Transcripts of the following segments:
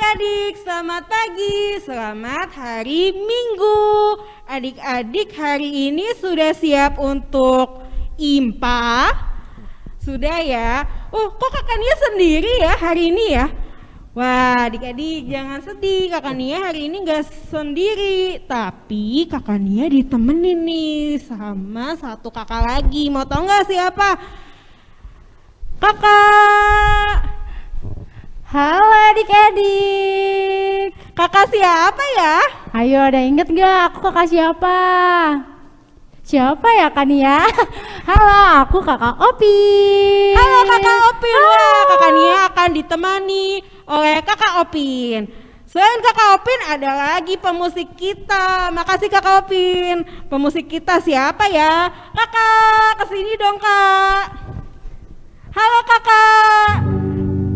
adik-adik, selamat pagi, selamat hari Minggu. Adik-adik hari ini sudah siap untuk IMPA? Sudah ya? Oh, kok Kakak Nia sendiri ya hari ini ya? Wah, adik-adik jangan sedih, Kakak Nia hari ini gak sendiri. Tapi Kakak Nia ditemenin nih sama satu kakak lagi. Mau tau gak siapa? Kakak! Halo adik-adik. Kakak siapa ya? Ayo, ada inget gak aku kakak siapa? Siapa ya kan ya? Halo, aku kakak Opin. Halo kakak Opin. Wah, kakak Nia akan ditemani oleh kakak Opin. Selain kakak Opin ada lagi pemusik kita. Makasih kakak Opin. Pemusik kita siapa ya? Kakak, kesini dong kak. Halo kakak.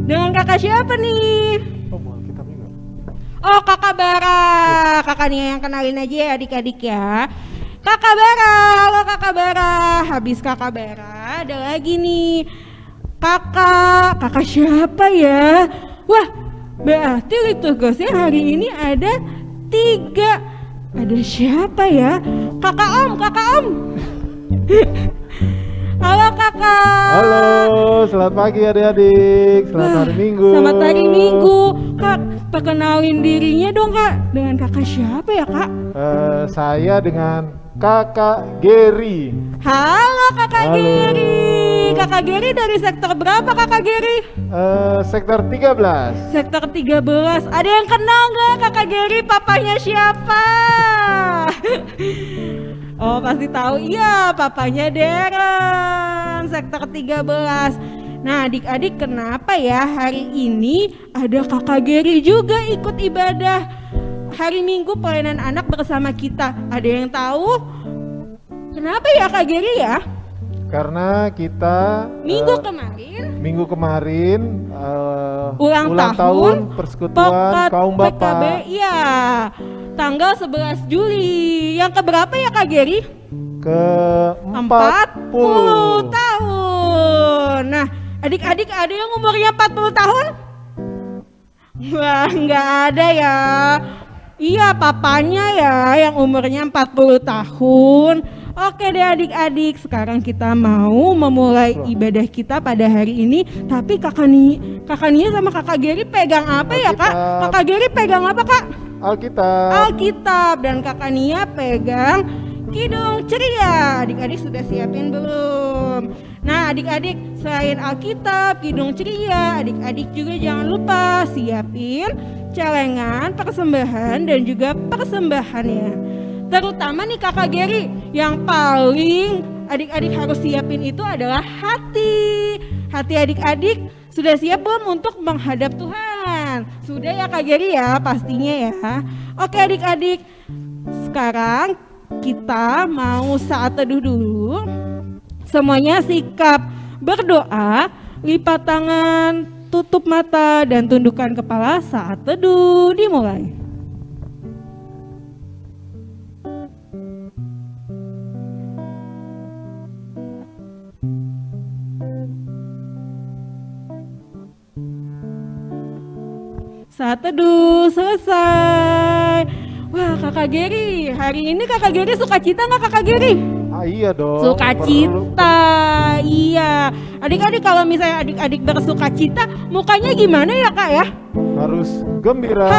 Dengan kakak siapa nih? Oh, kakak Bara. Kakak Nia yang kenalin aja ya adik-adik ya. Kakak Bara, halo kakak Bara. Habis kakak Bara ada lagi nih kakak siapa ya? Wah, berarti litugosnya hari ini ada 3. Ada siapa ya? Kakak Om. Halo kakak. Halo, selamat pagi adik-adik. Selamat hari Minggu. Selamat hari Minggu. Kak, perkenalin dirinya dong kak. Dengan kakak siapa ya kak? Saya dengan kakak Gary. Halo kakak Halo. Gary. Kakak Gary dari sektor berapa kakak Gary? Sektor 13. Sektor 13. Ada yang kenal gak kakak Gary papanya siapa? Oh pasti tahu, iya papanya Deren, sektor 13. Nah adik-adik kenapa ya hari ini ada kakak Gary juga ikut ibadah hari Minggu pelayanan anak bersama kita? Ada yang tahu? Kenapa ya kak Gary ya? Karena kita minggu kemarin ulang tahun persekutuan kaum PKB, bapak. iya. Tanggal 11 Juli. Yang keberapa ya Kak Gary? Ke-40 tahun. Nah, adik-adik ada yang umurnya 40 tahun? Wah, nggak ada ya. Iya, papanya ya yang umurnya 40 tahun. Oke deh adik-adik, sekarang kita mau memulai ibadah kita pada hari ini. Tapi kakak Nia sama kakak Gary pegang apa ya kak? Kakak Gary pegang apa kak? Alkitab. Dan kakak Nia pegang Kidung Ceria. Adik-adik sudah siapin belum? Nah adik-adik selain Alkitab, Kidung Ceria, adik-adik juga jangan lupa siapin celengan, persembahan dan juga persembahannya. Terutama nih kakak Gary, yang paling adik-adik harus siapin itu adalah hati. Hati adik-adik sudah siap belum untuk menghadap Tuhan? Sudah ya Kak Gary ya pastinya ya. Oke adik-adik, sekarang kita mau saat teduh dulu. Semuanya sikap berdoa, lipat tangan, tutup mata dan tundukkan kepala saat teduh dimulai. Saat teduh selesai. Wah kakak Gary, hari ini kakak Gary sukacita nggak kakak Gary? Iya dong. Sukacita, iya. Adik-adik kalau misalnya adik-adik bersukacita, mukanya gimana ya kak ya? Harus gembira,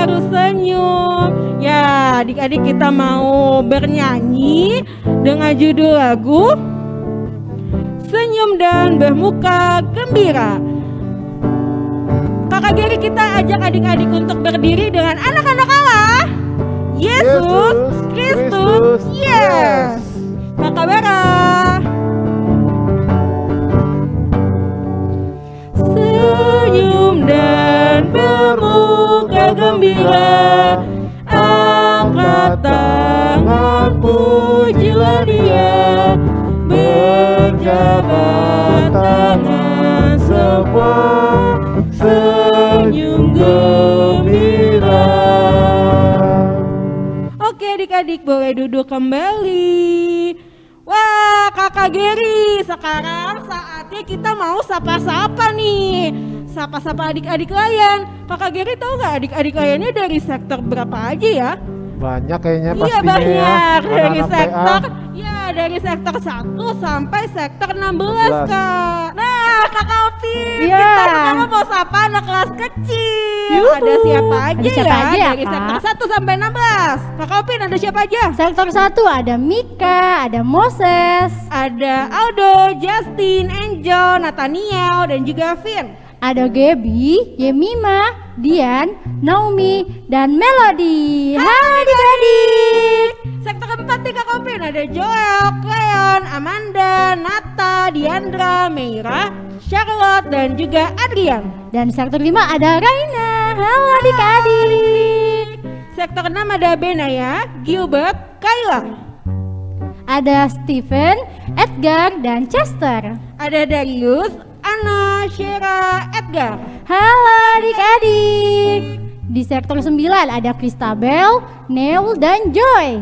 harus senyum. Ya adik-adik kita mau bernyanyi dengan judul lagu Senyum dan Bermuka Gembira. Kakak Gary kita ajak adik-adik untuk berdiri dengan anak-anak Allah. Yesus Kristus, yes. Kakak Bara. Senyum dan bermuka gembira, angkat tangan pujilah Dia, berjabat tangan semua, senyum gembira. Oke adik-adik boleh duduk kembali. Wah kakak Gary, sekarang saatnya kita mau sapa-sapa nih sapa-sapa adik-adik layan. Kakak Geri tahu nggak adik-adik layannya dari sektor berapa aja ya? Banyak kayaknya Iya pastinya banyak, ya. dari Anak-anak sektor, PA. ya dari sektor 1 sampai sektor 16 Kak. Nah Kakak Opi, Iya. kita sekarang mau sapa anak kelas kecil. Yuhu. Ada siapa aja Ada siapa ya, aja ya, dari Kak? sektor 1 sampai 16. Kakak Opi ada siapa aja? Sektor 1 ada Mika, ada Moses, Ada Aldo, Justin, Angel, Nathaniel, dan juga Vin. ada Gaby, Yemima, Dian, Naomi, dan Melody. Halo adik-adik. Sektor 4 nih Kak Opin, ada Joel, Cleon, Amanda, Nata, Diandra, Meira, Charlotte, dan juga Adrian. Dan sektor 5 ada Raina. Halo adik-adik. Sektor 6 ada Benaya, Gilbert, Kayla. Ada Steven, Edgar, dan Chester. Ada Darius, Anna, Shera, Edgar. Halo adik-adik. Di sektor 9 ada Christabel, Neil, dan Joy.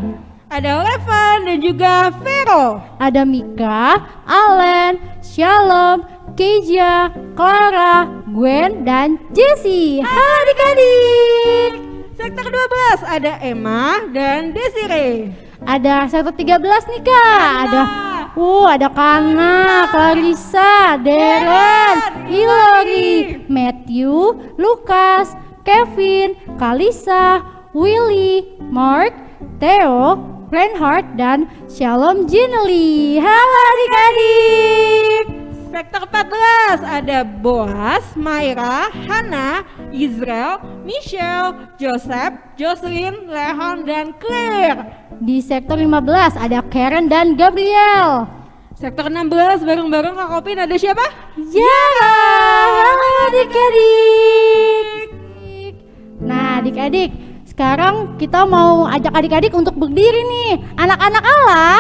Ada Levan dan juga Vero. Ada Mika, Allen, Shalom, Keja, Clara, Gwen, dan Jessie. Halo adik-adik. Sektor 12 ada Emma dan Desiree. Ada sektor 13 nih Kak. Ada Kana, Clarissa, Darren, Hillary, Matthew, Lukas, Kevin, Kalisa, Willy, Mark, Theo, Reinhardt, dan Shalom Jinely. Halo adik-adik. Sektor 14 ada Boaz, Myra, Hannah, Israel, Michelle, Joseph, Jocelyn, Leon, dan Claire. Di sektor 15 ada Karen dan Gabriel. Sektor 16 bareng-bareng Kak Opin ada siapa? Yara, halo adik-adik. Nah adik-adik, sekarang kita mau ajak adik-adik untuk berdiri nih. Anak-anak Allah,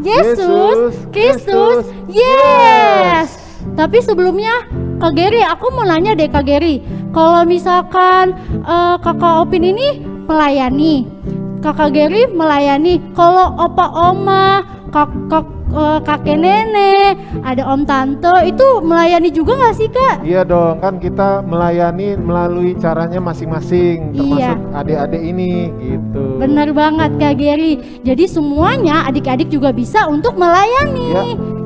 Yesus Kristus, yes. Tapi sebelumnya Kak Geri, aku mau nanya deh Kak Geri. Kalau misalkan Kakak Opin ini melayani, Kakak Geri melayani, kalau opa oma, kakek nenek, ada om tante itu melayani juga nggak sih Kak? Iya dong, kan kita melayani melalui caranya masing-masing, Iya. termasuk adik-adik ini gitu. Benar banget Kak Geri. Jadi semuanya adik-adik juga bisa untuk melayani. Ya.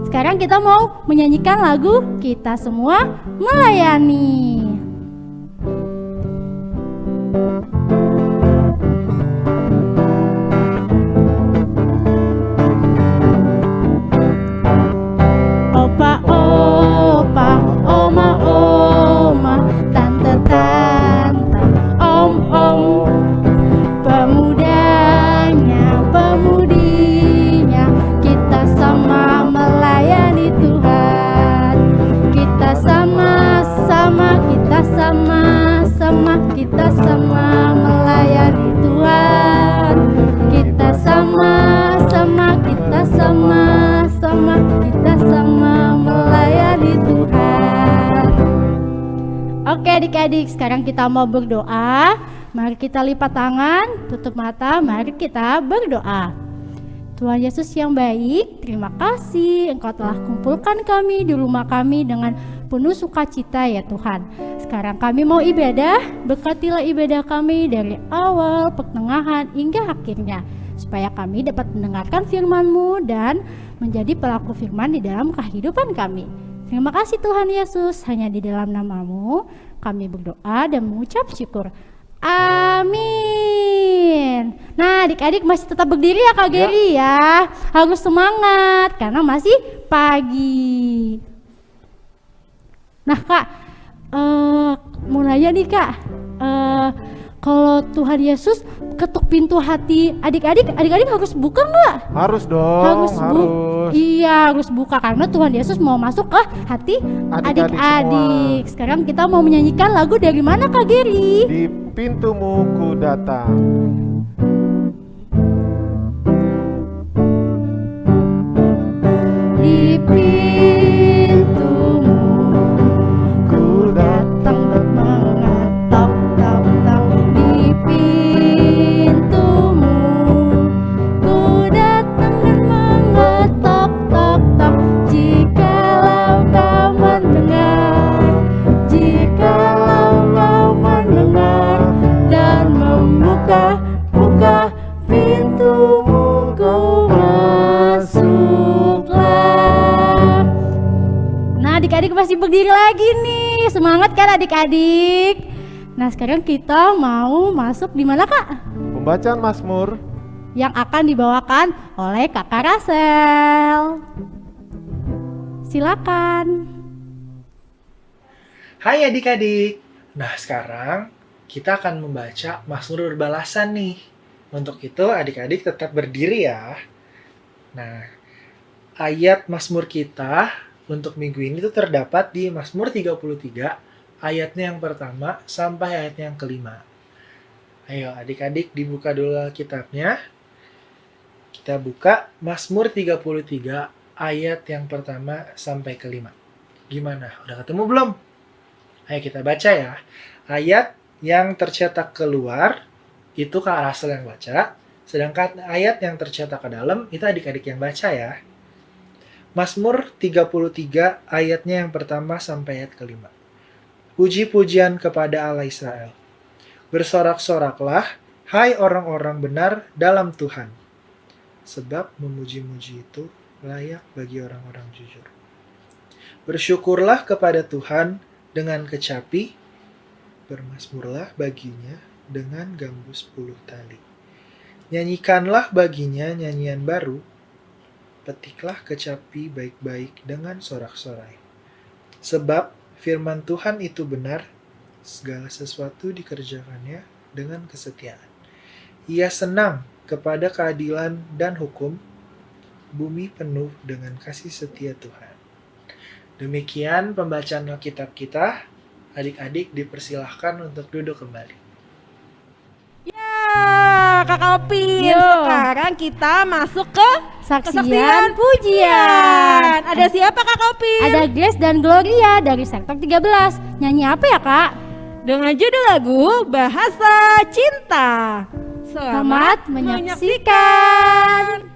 Sekarang kita mau menyanyikan lagu Kita Semua Melayani. Opa, opa, oma, oma, tante, tante, om, om, pemudanya, pemudinya, kita sama melayani Tuhan. Kita sama-sama, kita sama-sama, kita sama melayani Tuhan. Kita sama-sama, kita sama-sama, kita sama melayani Tuhan. Oke adik-adik, sekarang kita mau berdoa. Mari kita lipat tangan, tutup mata, mari kita berdoa. Tuhan Yesus yang baik, terima kasih Engkau telah kumpulkan kami di rumah kami dengan penuh sukacita ya Tuhan. Sekarang kami mau ibadah, berkatilah ibadah kami dari awal, pertengahan, hingga akhirnya. Supaya kami dapat mendengarkan firman-Mu dan menjadi pelaku firman di dalam kehidupan kami. Terima kasih Tuhan Yesus, hanya di dalam nama-Mu kami berdoa dan mengucap syukur. Amin. Nah adik-adik masih tetap berdiri ya Kak Geri ya. Harus semangat karena masih pagi. Nah Kak, mau nanya nih Kak, kalau Tuhan Yesus ketuk pintu hati adik-adik harus buka nggak? Harus dong, Harus. Iya harus buka karena Tuhan Yesus mau masuk ke hati Adik-adik adik-adik. Sekarang kita mau menyanyikan lagu dari mana Kak Geri? Di pintumu ku datang. Di pintumu ku datang dan mengetok, tok, tok. Di pintumu ku datang dan mengetok, tok, tok. Jikalau kau mendengar, jika buka pintumu, kau masuklah. Nah, adik-adik masih berdiri lagi nih. Semangat kan adik-adik? Nah, sekarang kita mau masuk di mana, Kak? Pembacaan Mazmur. Yang akan dibawakan oleh Kakak Rasel. Silakan. Hai adik-adik. Nah, sekarang kita akan membaca Mazmur berbalasan nih. Untuk itu adik-adik tetap berdiri ya. Nah, ayat Mazmur kita untuk minggu ini tuh terdapat di Mazmur 33 ayatnya yang pertama sampai ayatnya yang kelima. Ayo adik-adik dibuka dulu kitabnya. Kita buka Mazmur 33 ayat yang pertama sampai kelima. Gimana? Udah ketemu belum? Ayo kita baca ya. Ayat yang tercetak keluar itu Kak Rasel yang baca. Sedangkan ayat yang tercetak ke dalam itu adik-adik yang baca ya. Mazmur 33 ayatnya yang pertama sampai ayat kelima. Puji-pujian kepada Allah Israel. Bersorak-soraklah, hai orang-orang benar dalam Tuhan. Sebab memuji-muji itu layak bagi orang-orang jujur. Bersyukurlah kepada Tuhan dengan kecapi. Bermazmurlah baginya dengan gambus 10 tali. Nyanyikanlah baginya nyanyian baru. Petiklah kecapi baik-baik dengan sorak-sorai. Sebab firman Tuhan itu benar, segala sesuatu dikerjakannya dengan kesetiaan. Ia senang kepada keadilan dan hukum, bumi penuh dengan kasih setia Tuhan. Demikian pembacaan Alkitab kita. Adik-adik dipersilahkan untuk duduk kembali. Ya, Kakak Opin. Yo. Sekarang kita masuk ke Saksian pujian. Ada siapa Kakak Opin? Ada Grace dan Gloria dari sektor 13. Nyanyi apa ya, Kak? Dengan judul lagu Bahasa Cinta. Selamat menyaksikan.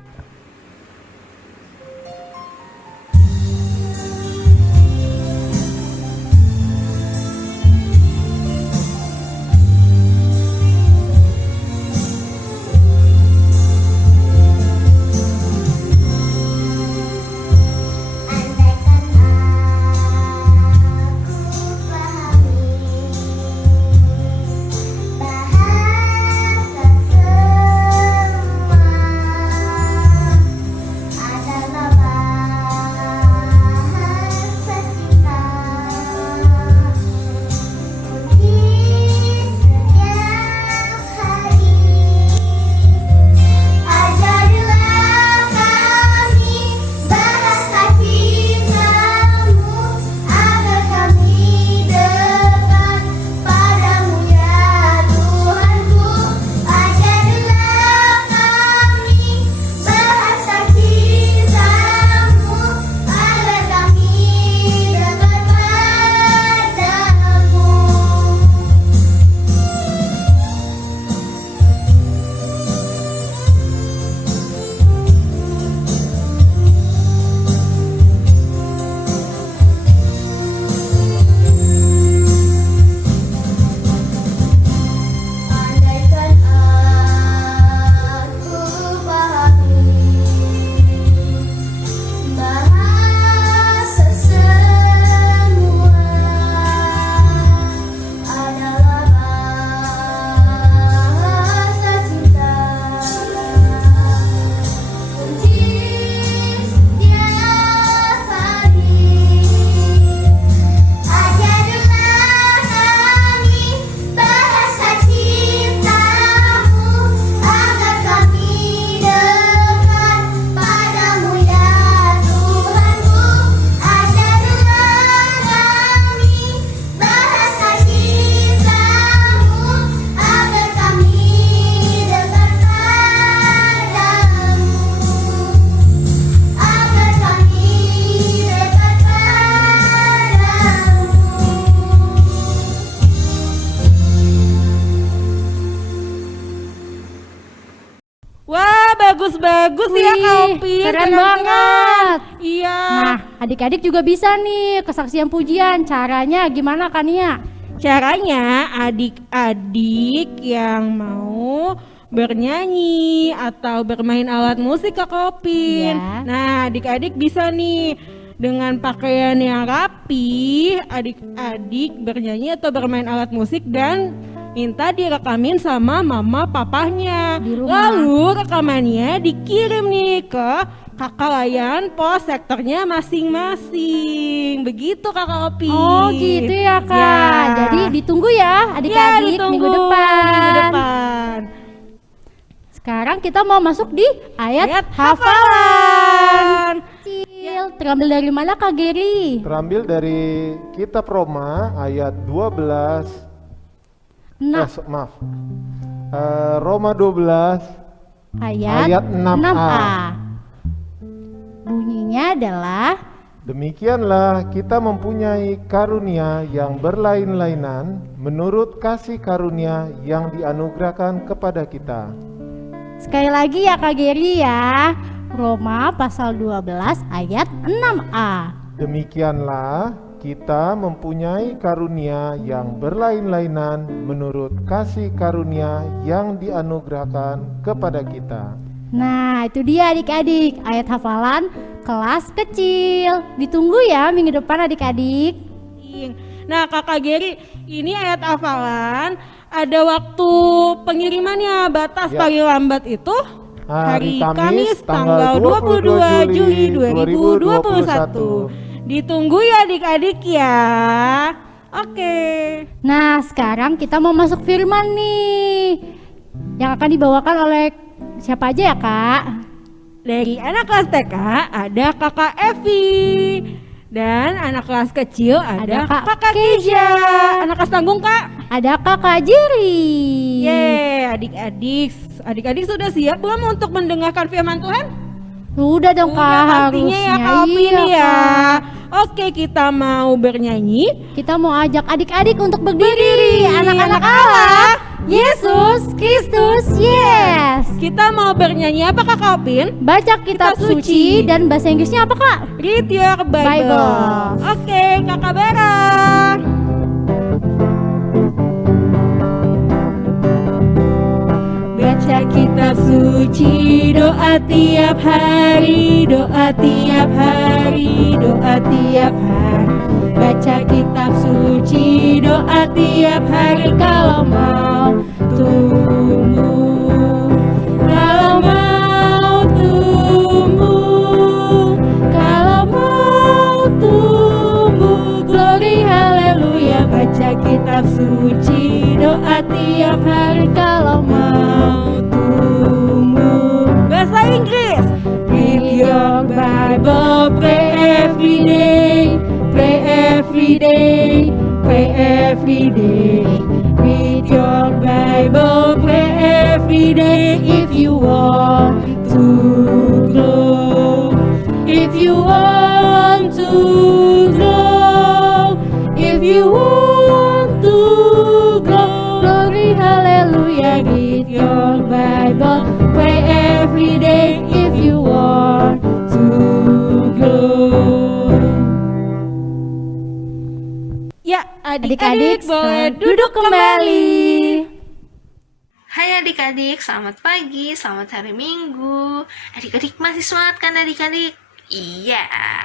bagus ya Kak Opin. Keren banget. Iya. Nah, adik-adik juga bisa nih kesaksian pujian. Caranya gimana Kak Nia? Caranya adik-adik yang mau bernyanyi atau bermain alat musik Kakak Opin. Ya. Nah, adik-adik bisa nih dengan pakaian yang rapi, adik-adik bernyanyi atau bermain alat musik dan minta direkamin sama mama papahnya. Di rumah. Lalu rekamannya dikirim nih ke kakak layan pos sektornya masing-masing. Begitu Kakak Opin. Oh gitu ya Kak. Ya. Jadi ditunggu ya Ya, adik-adik ditunggu minggu depan. Minggu depan. Sekarang kita mau masuk di ayat Ayat hafalan. hafalan. Kecil, terambil dari mana Kak Geri? Terambil dari kitab Roma ayat 12. Nah, Maaf. Roma 12 ayat ayat 6a. Bunyinya adalah Demikianlah kita mempunyai karunia yang berlain-lainan menurut kasih karunia yang dianugerahkan kepada kita. sekali lagi ya Kak Geri ya. Roma pasal 12 ayat 6a. Demikianlah kita mempunyai karunia yang berlain-lainan menurut kasih karunia yang dianugerahkan kepada kita. Nah itu dia adik-adik, ayat hafalan kelas kecil. Ditunggu ya minggu depan adik-adik. Nah Kakak Geri, ini ayat hafalan ada waktu pengirimannya, batas Ya. paling lambat itu Hari Kamis tanggal 22 Juli 2021. 2021. Ditunggu ya adik-adik ya. Oke. Nah sekarang kita mau masuk firman nih, yang akan dibawakan oleh siapa aja ya Kak? Dari anak kelas TK ada Kakak Evi. Dan anak kelas kecil ada Kak Kakak Keisha. Anak kelas tanggung Kak. Ada Kakak Jiri. Yeay, adik-adik sudah siap belum untuk mendengarkan firman Tuhan? Udah dong Kak, Udah pastinya harusnya. ya Kak Opin Iya, ya. Kak. Oke, kita mau bernyanyi. Kita mau ajak adik-adik untuk berdiri. Anak-anak Allah, Yesus Kristus, yes. Kita mau bernyanyi apa Kak Opin? Baca kitab Kitab suci. suci dan bahasa Inggrisnya apa Kak? Read your Bible. Bible. Oke, Kakak Bara. Baca kitab suci, doa tiap hari, doa tiap hari, doa tiap hari. Baca kitab suci, doa tiap hari kalau mau tumbuh. Kalau mau tumbuh, kalau mau tumbuh, glory haleluya. Baca kitab suci, doa tiap hari kalau mau tumbuh. Bahasa Inggris. Read your Bible, pray every day, pray every day, pray every day. Read your Bible, pray every day if you want to grow. If you want to grow, if you want to grow, glory hallelujah. Read your Bible, pray every day if you want to grow. Ya, adik-adik boleh selamat duduk kembali. Hai adik-adik, selamat pagi, selamat hari Minggu. Adik-adik masih semangat kan adik-adik? Iya,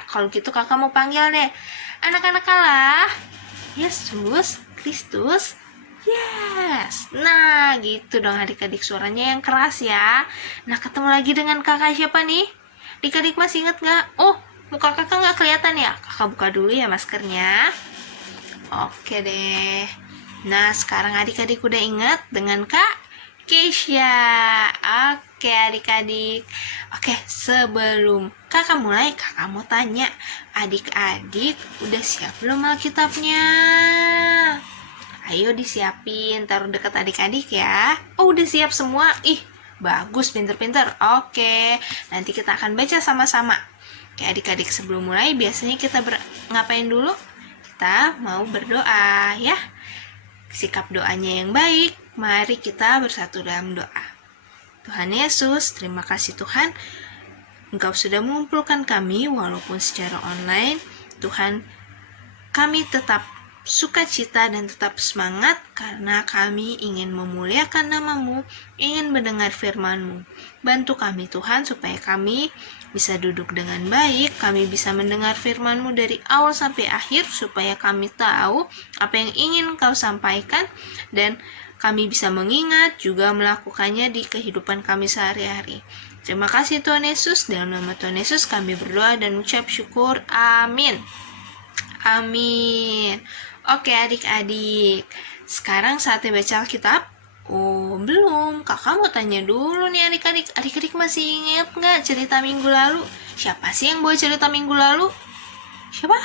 kalau gitu kakak mau panggil deh. Anak-anak Allah, Yesus Kristus, yes. Nah gitu dong adik-adik, suaranya yang keras ya. Nah ketemu lagi dengan kakak siapa nih? Adik-adik masih inget gak? Oh, muka kakak gak kelihatan ya? Kakak buka dulu ya maskernya. Oke deh. Nah sekarang adik-adik udah ingat dengan Kak Keisha. Oke adik-adik. Oke, sebelum kakak mulai, kakak mau tanya, adik-adik udah siap belum Alkitabnya? Ayo disiapin, taruh dekat adik-adik ya. Oh udah siap semua? Ih bagus, pinter-pinter. Oke, nanti kita akan baca sama-sama. Oke adik-adik, sebelum mulai biasanya kita ngapain dulu? Kita mau berdoa ya. Sikap doanya yang baik. Mari kita bersatu dalam doa. Tuhan Yesus, terima kasih Tuhan. Engkau sudah mengumpulkan kami walaupun secara online. Tuhan, kami tetap sukacita dan tetap semangat karena kami ingin memuliakan nama-Mu, ingin mendengar firman-Mu. Bantu kami Tuhan supaya kami bisa duduk dengan baik, kami bisa mendengar firman-Mu dari awal sampai akhir supaya kami tahu apa yang ingin Kau sampaikan dan kami bisa mengingat juga melakukannya di kehidupan kami sehari-hari. Terima kasih Tuhan Yesus, dalam nama Tuhan Yesus kami berdoa dan ucap syukur. Amin. Amin. Oke adik-adik, sekarang saatnya baca Alkitab. Oh belum, kakak mau tanya dulu nih adik-adik. Adik-adik masih ingat nggak cerita minggu lalu? Siapa sih yang bawa cerita minggu lalu? Siapa?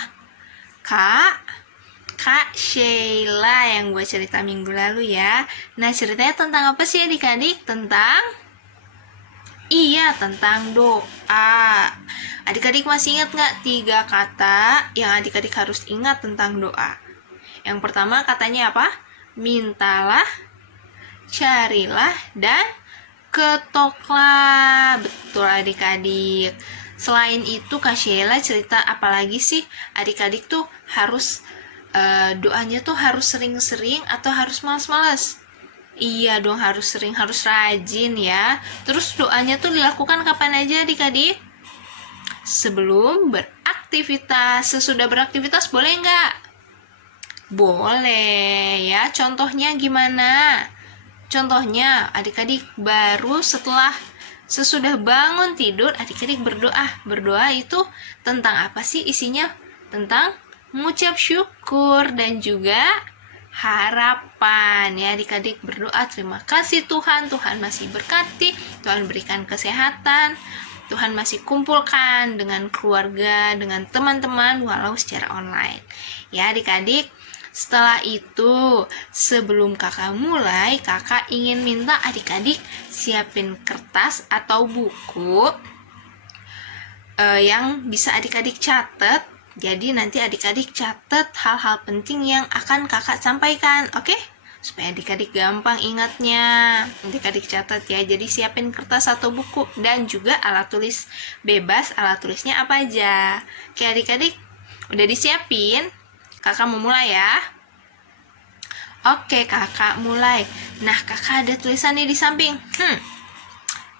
Kak Sheila yang buat cerita minggu lalu ya. Nah ceritanya tentang apa sih adik-adik? Tentang doa. Adik-adik masih ingat nggak 3 kata yang adik-adik harus ingat tentang doa? Yang pertama katanya apa? Mintalah, carilah, dan ketoklah. Betul adik-adik. Selain itu Kak Sheila cerita apa lagi sih? Adik-adik tuh harus doanya tuh harus sering-sering atau harus malas-malas? Iya dong, harus sering, harus rajin ya. Terus doanya tuh dilakukan kapan aja adik-adik? Sebelum beraktivitas, sesudah beraktivitas boleh nggak? Boleh ya. Contohnya gimana? Contohnya adik-adik baru sesudah bangun tidur adik-adik berdoa. Berdoa itu tentang apa sih isinya? Tentang mengucap syukur dan juga harapan ya. Adik-adik berdoa terima kasih Tuhan, Tuhan masih berkati, Tuhan berikan kesehatan, Tuhan masih kumpulkan dengan keluarga, dengan teman-teman walau secara online ya adik-adik. Setelah itu, sebelum kakak mulai, kakak ingin minta adik-adik siapin kertas atau buku yang bisa adik-adik catat. Jadi nanti adik-adik catat hal-hal penting yang akan kakak sampaikan, oke? Supaya adik-adik gampang ingatnya. Adik-adik catat ya. Jadi siapin kertas atau buku dan juga alat tulis bebas. Alat tulisnya apa aja? Oke adik-adik, udah disiapin? Kakak mau mulai ya. Oke kakak mulai. Nah kakak ada tulisannya di samping.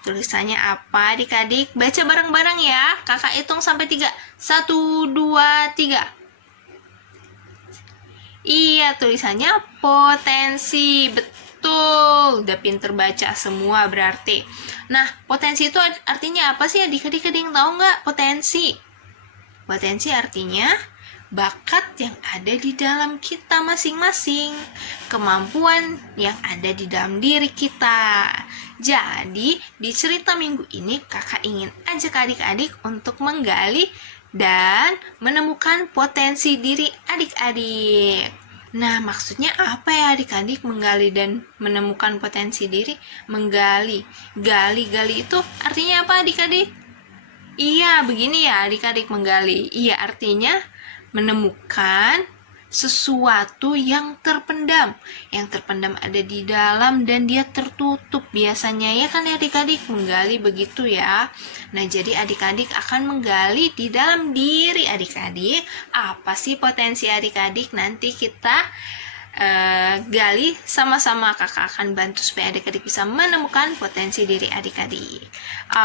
Tulisannya apa adik-adik? Baca bareng-bareng ya. Kakak hitung sampai 3. 1, 2, 3. Iya, tulisannya potensi. Betul. Udah pinter baca semua berarti. Nah, potensi itu artinya apa sih adik-adik? Ada yang tahu nggak potensi? Potensi artinya bakat yang ada di dalam kita masing-masing, kemampuan yang ada di dalam diri kita. Jadi, di cerita minggu ini kakak ingin ajak adik-adik untuk menggali dan menemukan potensi diri adik-adik. Nah, maksudnya apa ya adik-adik menggali dan menemukan potensi diri? Menggali, gali itu artinya apa adik-adik? Iya, begini ya adik-adik menggali. Iya, artinya menemukan sesuatu yang terpendam ada di dalam dan dia tertutup biasanya ya kan adik-adik menggali begitu ya. Nah jadi adik-adik akan menggali di dalam diri adik-adik apa sih potensi adik-adik, nanti kita gali sama-sama. Kakak akan bantu supaya adik-adik bisa menemukan potensi diri adik-adik.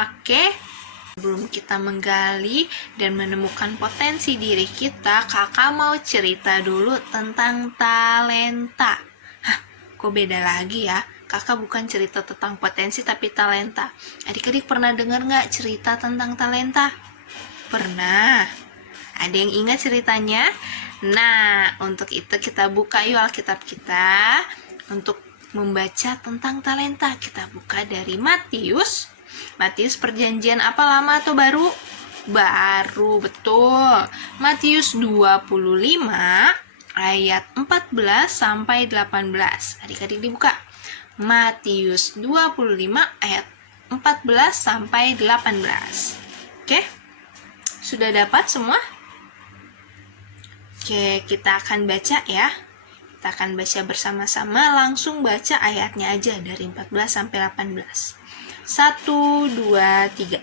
Oke. Sebelum kita menggali dan menemukan potensi diri kita, kakak mau cerita dulu tentang talenta. Hah, kok beda lagi ya? Kakak bukan cerita tentang potensi tapi talenta. Adik-adik pernah dengar nggak cerita tentang talenta? Pernah? Ada yang ingat ceritanya? Nah, untuk itu kita buka yuk Alkitab kita untuk membaca tentang talenta. Kita buka dari Matius perjanjian apa, lama atau baru? Baru, betul. Matius 25 ayat 14 sampai 18. Adik-adik dibuka. Matius 25 ayat 14 sampai 18. Oke? Sudah dapat semua? Oke, kita akan baca ya. Kita akan baca bersama-sama, langsung baca ayatnya aja dari 14 sampai 18. 1, 2, 3.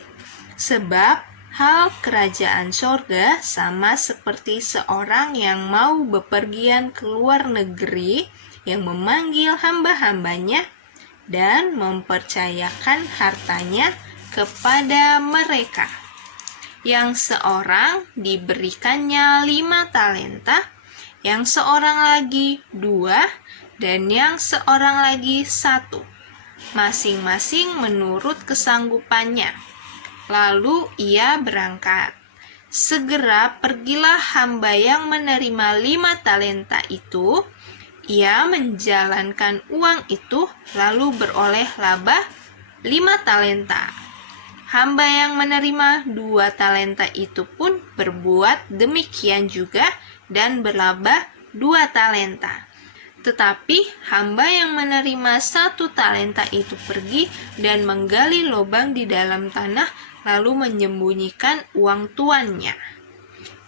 Sebab Hal kerajaan sorga sama seperti seorang yang mau bepergian ke luar negeri yang memanggil hamba-hambanya dan mempercayakan hartanya kepada mereka. Yang seorang diberikannya 5 talenta, yang seorang lagi 2, dan yang seorang lagi 1, masing-masing menurut kesanggupannya. Lalu ia berangkat. Segera pergilah hamba yang menerima 5 talenta itu. Ia menjalankan uang itu lalu beroleh laba 5 talenta. Hamba yang menerima 2 talenta itu pun berbuat demikian juga dan berlaba 2 talenta. Tetapi hamba yang menerima 1 talenta itu pergi dan menggali lubang di dalam tanah lalu menyembunyikan uang tuannya.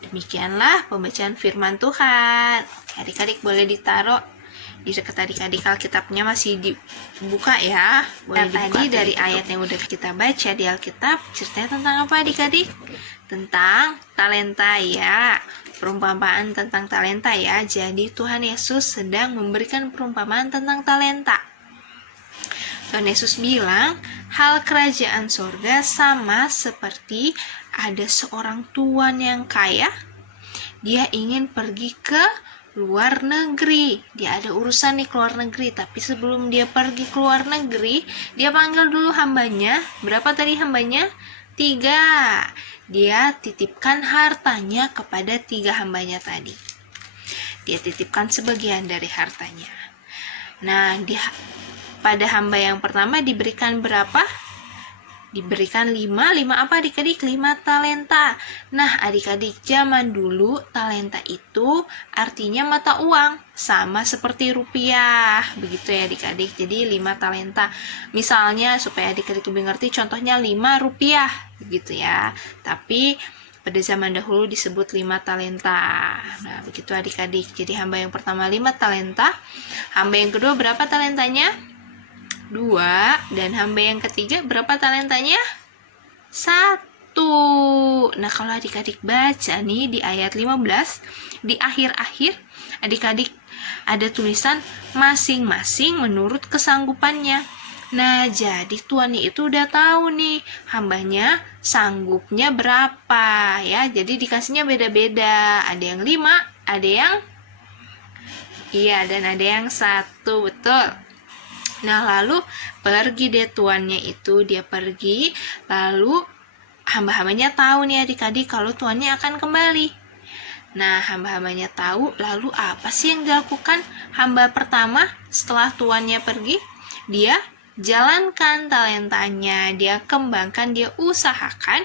Demikianlah pembacaan firman Tuhan. Adik-adik boleh ditaruh di dekat adik-adik, Alkitabnya masih dibuka ya. Boleh dibuka. Tadi dari ayat yang udah kita baca di Alkitab, ceritanya tentang apa adik-adik? Tentang talenta ya. Perumpamaan tentang talenta ya. Jadi Tuhan Yesus sedang memberikan perumpamaan tentang talenta. Tuhan Yesus bilang, hal kerajaan sorga sama seperti ada seorang tuan yang kaya. Dia ingin pergi ke luar negeri. Dia ada urusan nih ke luar negeri. Tapi sebelum dia pergi ke luar negeri, dia panggil dulu hambanya. Berapa tadi hambanya? 3. Dia titipkan hartanya kepada 3 hambanya tadi. Dia titipkan sebagian dari hartanya. Nah, pada hamba yang pertama diberikan berapa? Diberikan 5 apa adik-adik? 5 talenta. Nah, adik-adik, zaman dulu talenta itu artinya mata uang, sama seperti rupiah. Begitu ya adik-adik. Jadi 5 talenta. Misalnya supaya adik-adik lebih ngerti, contohnya 5 rupiah, begitu ya. Tapi pada zaman dahulu disebut 5 talenta. Nah, begitu adik-adik. Jadi hamba yang pertama 5 talenta. Hamba yang kedua berapa talentanya? 2. Dan hamba yang ketiga berapa talentanya? 1. Nah, kalau adik-adik baca nih di ayat 15, di akhir-akhir adik-adik ada tulisan masing-masing menurut kesanggupannya. Nah, jadi tuannya itu udah tahu nih hambanya sanggupnya berapa ya. Jadi dikasihnya beda-beda. Ada yang 5, ada yang dan ada yang 1, betul. Nah, lalu pergi deh tuannya itu, dia pergi, lalu hamba-hambanya tahu nih adik-adik kalau tuannya akan kembali. Nah, hamba-hambanya tahu, lalu apa sih yang dilakukan hamba pertama setelah tuannya pergi? Dia jalankan talentanya, dia kembangkan, dia usahakan.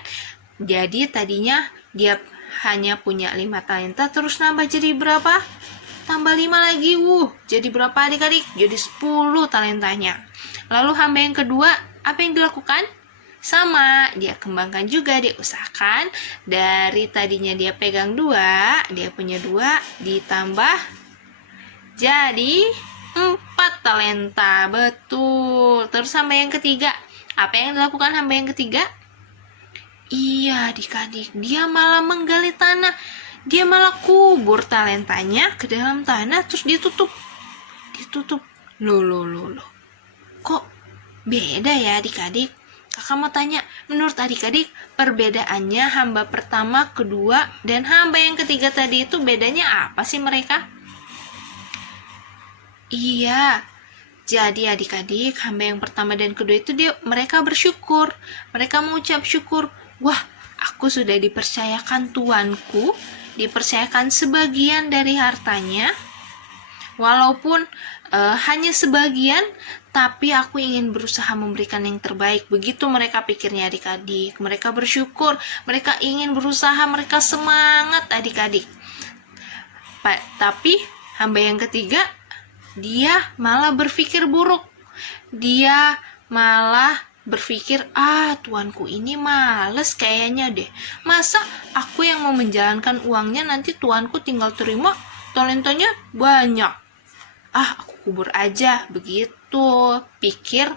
Jadi tadinya dia hanya punya 5 talenta, terus nambah jadi berapa? Tambah 5 lagi, jadi berapa adik-adik? Jadi 10 talentanya. Lalu hamba yang kedua, apa yang dilakukan? Sama, dia kembangkan juga, dia usahakan. Dari tadinya dia pegang 2, dia punya 2, ditambah jadi 4 talenta, betul. Terus hamba yang ketiga, apa yang dilakukan hamba yang ketiga? Iya adik-adik, dia malah menggali tanah. Dia malah kubur talentanya ke dalam tanah, terus ditutup. Loh. Kok beda ya adik-adik? Kakak mau tanya, menurut adik-adik perbedaannya hamba pertama, kedua, dan hamba yang ketiga tadi itu bedanya apa sih mereka? Iya, jadi adik-adik hamba yang pertama dan kedua itu mereka bersyukur. Mereka mengucap syukur. Wah, aku sudah dipercayakan tuanku, dipercayakan sebagian dari hartanya, walaupun hanya sebagian, tapi aku ingin berusaha memberikan yang terbaik. Begitu mereka pikirnya adik-adik. Mereka bersyukur, mereka ingin berusaha, mereka semangat adik-adik. Tapi hamba yang ketiga, dia malah berpikir buruk. Dia malah berpikir, tuanku ini males kayaknya deh. Masa aku yang mau menjalankan uangnya, nanti tuanku tinggal terima talentanya banyak. Aku kubur aja. Begitu pikir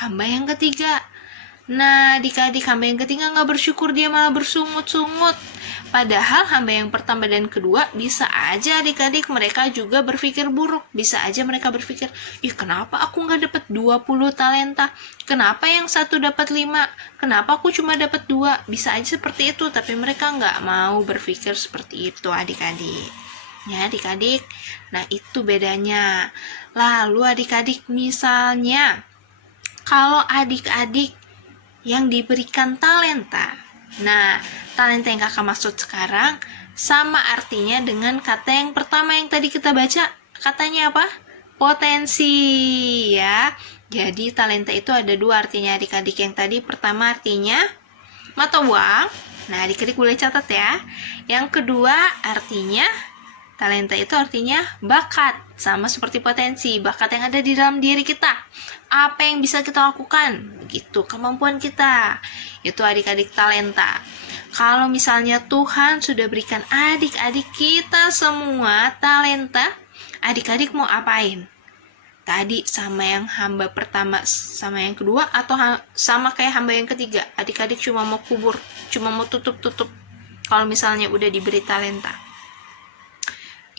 hamba yang ketiga. Nah, adik-adik, hamba yang ketiga nggak bersyukur, dia malah bersungut-sungut. Padahal hamba yang pertama dan kedua bisa aja adik-adik mereka juga berpikir buruk. Bisa aja mereka berpikir, ih kenapa aku nggak dapat 20 talenta? Kenapa yang satu dapat 5? Kenapa aku cuma dapat 2? Bisa aja seperti itu, tapi mereka nggak mau berpikir seperti itu adik-adik. Ya adik-adik, nah itu bedanya. Lalu adik-adik misalnya, kalau adik-adik yang diberikan talenta, nah talenta yang kakak maksud sekarang sama artinya dengan kata yang pertama yang tadi kita baca. Katanya apa? Potensi ya. Jadi talenta itu ada 2 artinya adik-adik. Yang tadi pertama artinya mata uang. Nah adik-adik boleh catat ya. Yang kedua artinya talenta itu artinya bakat. Sama seperti potensi, bakat yang ada di dalam diri kita. Apa yang bisa kita lakukan? Begitu kemampuan kita. Itu adik-adik talenta. Kalau misalnya Tuhan sudah berikan adik-adik kita semua talenta, adik-adik mau apain? Tadi sama yang hamba pertama sama yang kedua, atau sama kayak hamba yang ketiga? Adik-adik cuma mau kubur, cuma mau tutup-tutup kalau misalnya udah diberi talenta.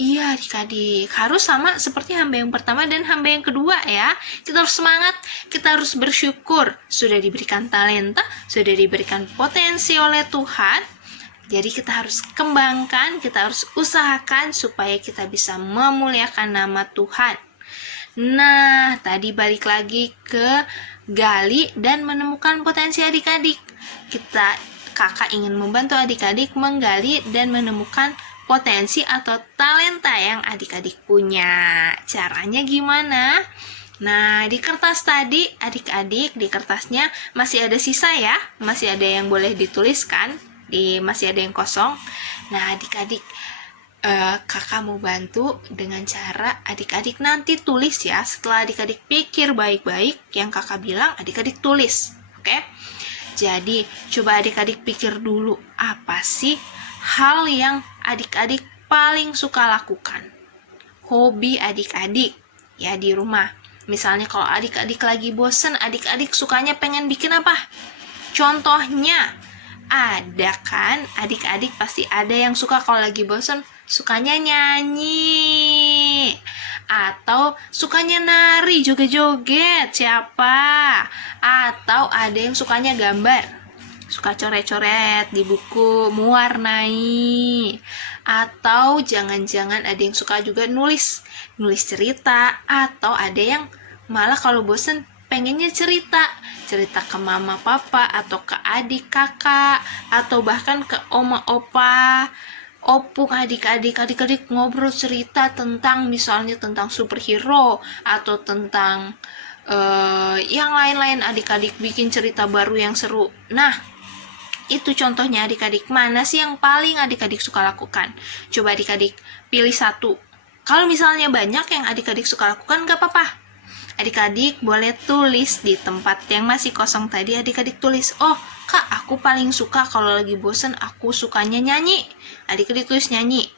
Iya adik-adik, harus sama seperti hamba yang pertama dan hamba yang kedua ya. Kita harus semangat, kita harus bersyukur. Sudah diberikan talenta, sudah diberikan potensi oleh Tuhan. Jadi kita harus kembangkan, kita harus usahakan supaya kita bisa memuliakan nama Tuhan. Nah, tadi balik lagi ke gali dan menemukan potensi adik-adik. Kakak ingin membantu adik-adik menggali dan menemukan potensi atau talenta yang adik-adik punya. Caranya gimana? Nah, di kertas tadi, adik-adik, di kertasnya masih ada sisa ya. Masih ada yang boleh dituliskan, masih ada yang kosong. Nah, adik-adik, kakak mau bantu dengan cara adik-adik nanti tulis ya. Setelah adik-adik pikir baik-baik, yang kakak bilang, adik-adik tulis. Oke? Jadi, coba adik-adik pikir dulu, apa sih hal yang adik-adik paling suka lakukan? Hobi adik-adik ya di rumah. Misalnya kalau adik-adik lagi bosen, adik-adik sukanya pengen bikin apa? Contohnya, ada kan adik-adik pasti ada yang suka kalau lagi bosen, sukanya nyanyi. Atau sukanya nari, joget-joget, siapa? Atau ada yang sukanya gambar, suka coret-coret di buku, mewarnai. Atau jangan-jangan ada yang suka juga nulis cerita. Atau ada yang malah kalau bosen pengennya cerita ke mama papa, atau ke adik kakak, atau bahkan ke oma opa, opung adik-adik ngobrol cerita tentang misalnya tentang superhero atau tentang yang lain-lain. Adik-adik bikin cerita baru yang seru. Nah, itu contohnya adik-adik. Mana sih yang paling adik-adik suka lakukan? Coba adik-adik pilih satu. Kalau misalnya banyak yang adik-adik suka lakukan, gak apa-apa. Adik-adik boleh tulis di tempat yang masih kosong tadi. Adik-adik tulis, oh kak, aku paling suka kalau lagi bosen, aku sukanya nyanyi. Adik-adik tulis nyanyi.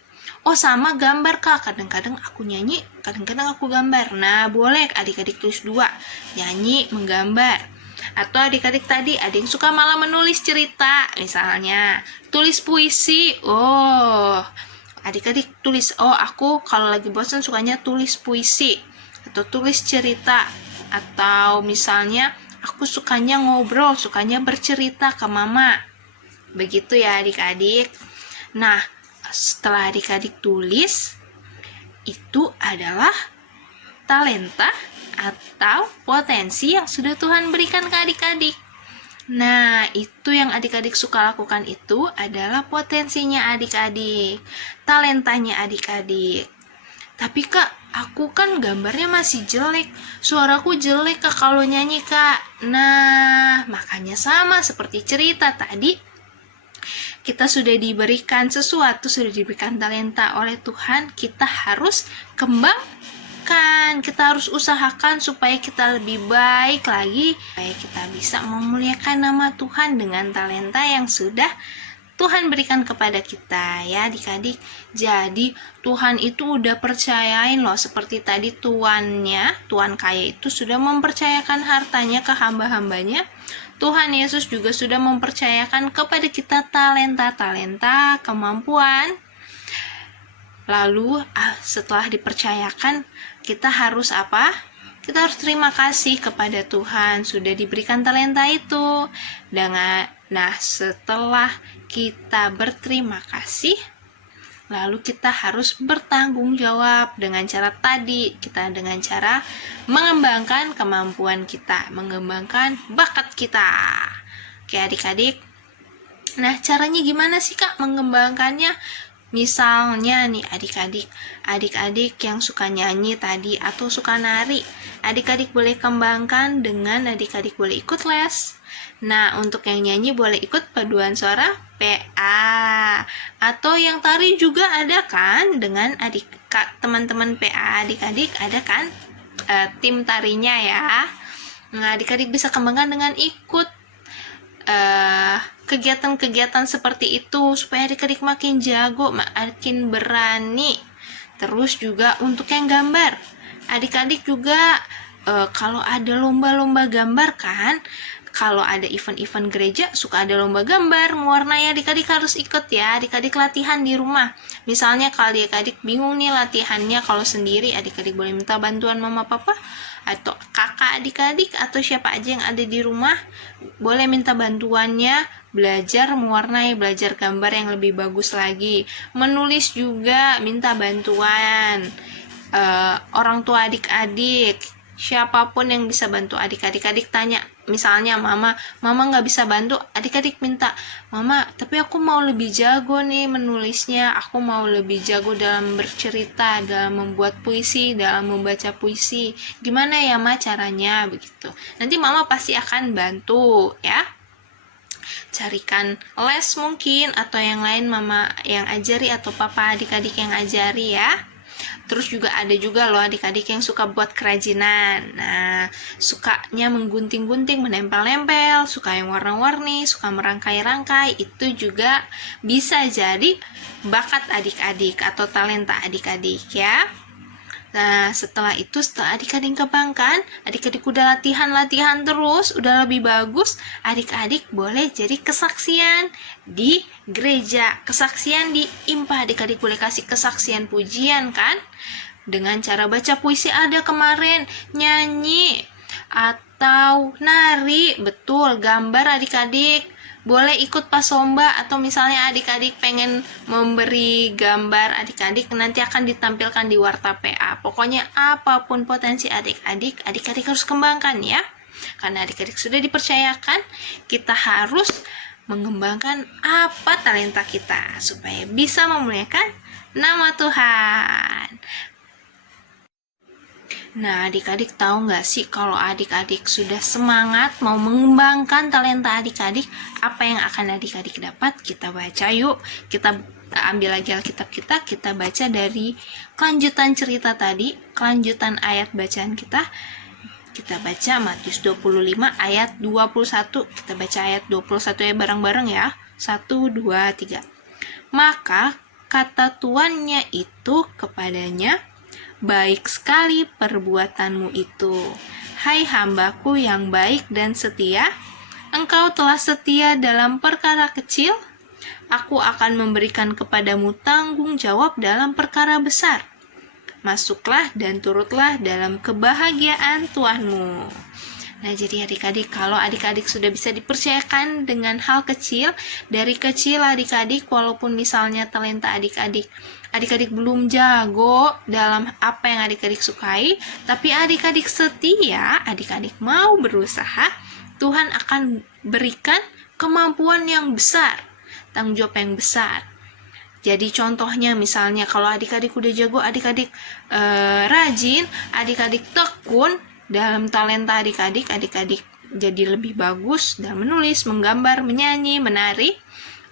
Oh sama gambar kak, kadang-kadang aku nyanyi, kadang-kadang aku gambar. Nah boleh adik-adik tulis 2, nyanyi, menggambar. Atau adik-adik tadi ada yang suka malah menulis cerita, misalnya tulis puisi. Oh, adik-adik tulis, oh aku kalau lagi bosan sukanya tulis puisi atau tulis cerita. Atau misalnya aku sukanya ngobrol, sukanya bercerita ke mama. Begitu ya adik-adik. Nah, setelah adik-adik tulis, itu adalah talenta atau potensi yang sudah Tuhan berikan ke adik-adik. Nah, itu yang adik-adik suka lakukan itu adalah potensinya adik-adik, talentanya adik-adik. Tapi kak, aku kan gambarnya masih jelek, suaraku jelek kak kalau nyanyi kak. Nah, makanya sama seperti cerita tadi, kita sudah diberikan sesuatu, sudah diberikan talenta oleh Tuhan, kita harus kembangkan, kita harus usahakan supaya kita lebih baik lagi, supaya kita bisa memuliakan nama Tuhan dengan talenta yang sudah Tuhan berikan kepada kita ya adik-adik. Jadi Tuhan itu udah percayain loh, seperti tadi tuan kaya itu sudah mempercayakan hartanya ke hamba-hambanya. Tuhan Yesus juga sudah mempercayakan kepada kita talenta-talenta, kemampuan. Lalu setelah dipercayakan, kita harus apa? Kita harus terima kasih kepada Tuhan sudah diberikan talenta itu. Nah, setelah kita berterima kasih, lalu kita harus bertanggung jawab dengan cara dengan cara mengembangkan kemampuan kita, mengembangkan bakat kita. Oke adik-adik, nah caranya gimana sih Kak mengembangkannya? Misalnya nih adik-adik yang suka nyanyi tadi atau suka nari, adik-adik boleh kembangkan dengan adik-adik boleh ikut les. Nah, untuk yang nyanyi boleh ikut paduan suara PA. Atau yang tari juga ada kan dengan teman-teman PA adik-adik ada kan tim tarinya ya. Nah, adik-adik bisa kembangkan dengan ikut kegiatan-kegiatan seperti itu supaya adik-adik makin jago, makin berani. Terus juga untuk yang gambar, adik-adik juga kalau ada lomba-lomba gambar kan, kalau ada event-event gereja suka ada lomba gambar mewarnai, adik-adik harus ikut ya, adik-adik latihan di rumah. Misalnya kalau adik-adik bingung nih latihannya kalau sendiri, adik-adik boleh minta bantuan mama papa atau kakak adik-adik atau siapa aja yang ada di rumah, boleh minta bantuannya belajar mewarnai, belajar gambar yang lebih bagus lagi. Menulis juga minta bantuan orang tua adik-adik, siapapun yang bisa bantu adik-adik. Adik tanya misalnya mama nggak bisa bantu, adik-adik minta, mama tapi aku mau lebih jago nih menulisnya, aku mau lebih jago dalam bercerita, dalam membuat puisi, dalam membaca puisi, gimana ya ma caranya, begitu. Nanti mama pasti akan bantu ya, carikan les mungkin atau yang lain mama yang ajari atau papa adik-adik yang ajari ya. Terus juga ada juga loh adik-adik yang suka buat kerajinan. Nah, sukanya menggunting-gunting, menempel-nempel, suka yang warna-warni, suka merangkai-rangkai, itu juga bisa jadi bakat adik-adik atau talenta adik-adik ya. Nah, setelah adik-adik kembangkan, adik-adik udah latihan terus, udah lebih bagus, adik-adik boleh jadi kesaksian di gereja, kesaksian di IMPA, adik-adik boleh kasih kesaksian pujian kan? Dengan cara baca puisi ada kemarin, nyanyi, atau nari, betul, gambar adik-adik. Boleh ikut pas lomba atau misalnya adik-adik pengen memberi gambar adik-adik nanti akan ditampilkan di warta PA. Pokoknya apapun potensi adik-adik harus kembangkan ya. Karena adik-adik sudah dipercayakan, kita harus mengembangkan apa talenta kita supaya bisa memuliakan nama Tuhan. Nah, adik-adik tahu nggak sih kalau adik-adik sudah semangat mau mengembangkan talenta adik-adik, apa yang akan adik-adik dapat? Kita baca yuk. Kita ambil lagi Alkitab kita baca dari kelanjutan cerita tadi, kelanjutan ayat bacaan kita. Kita baca Matius 25 ayat 21. Kita baca ayat 21 ya bareng-bareng ya. 1, 2, 3. Maka kata tuannya itu kepadanya, baik sekali perbuatanmu itu, hai hambaku yang baik dan setia. Engkau telah setia dalam perkara kecil, aku akan memberikan kepadamu tanggung jawab dalam perkara besar. Masuklah dan turutlah dalam kebahagiaan Tuhanmu. Nah, jadi adik-adik, kalau adik-adik sudah bisa dipercayakan dengan hal kecil, dari kecil adik-adik, walaupun misalnya talenta adik-adik belum jago dalam apa yang adik-adik sukai, tapi adik-adik setia, adik-adik mau berusaha, Tuhan akan berikan kemampuan yang besar, tanggung jawab yang besar. Jadi contohnya misalnya kalau adik-adik udah jago, adik-adik rajin, adik-adik tekun dalam talenta adik-adik jadi lebih bagus dalam menulis, menggambar, menyanyi, menari,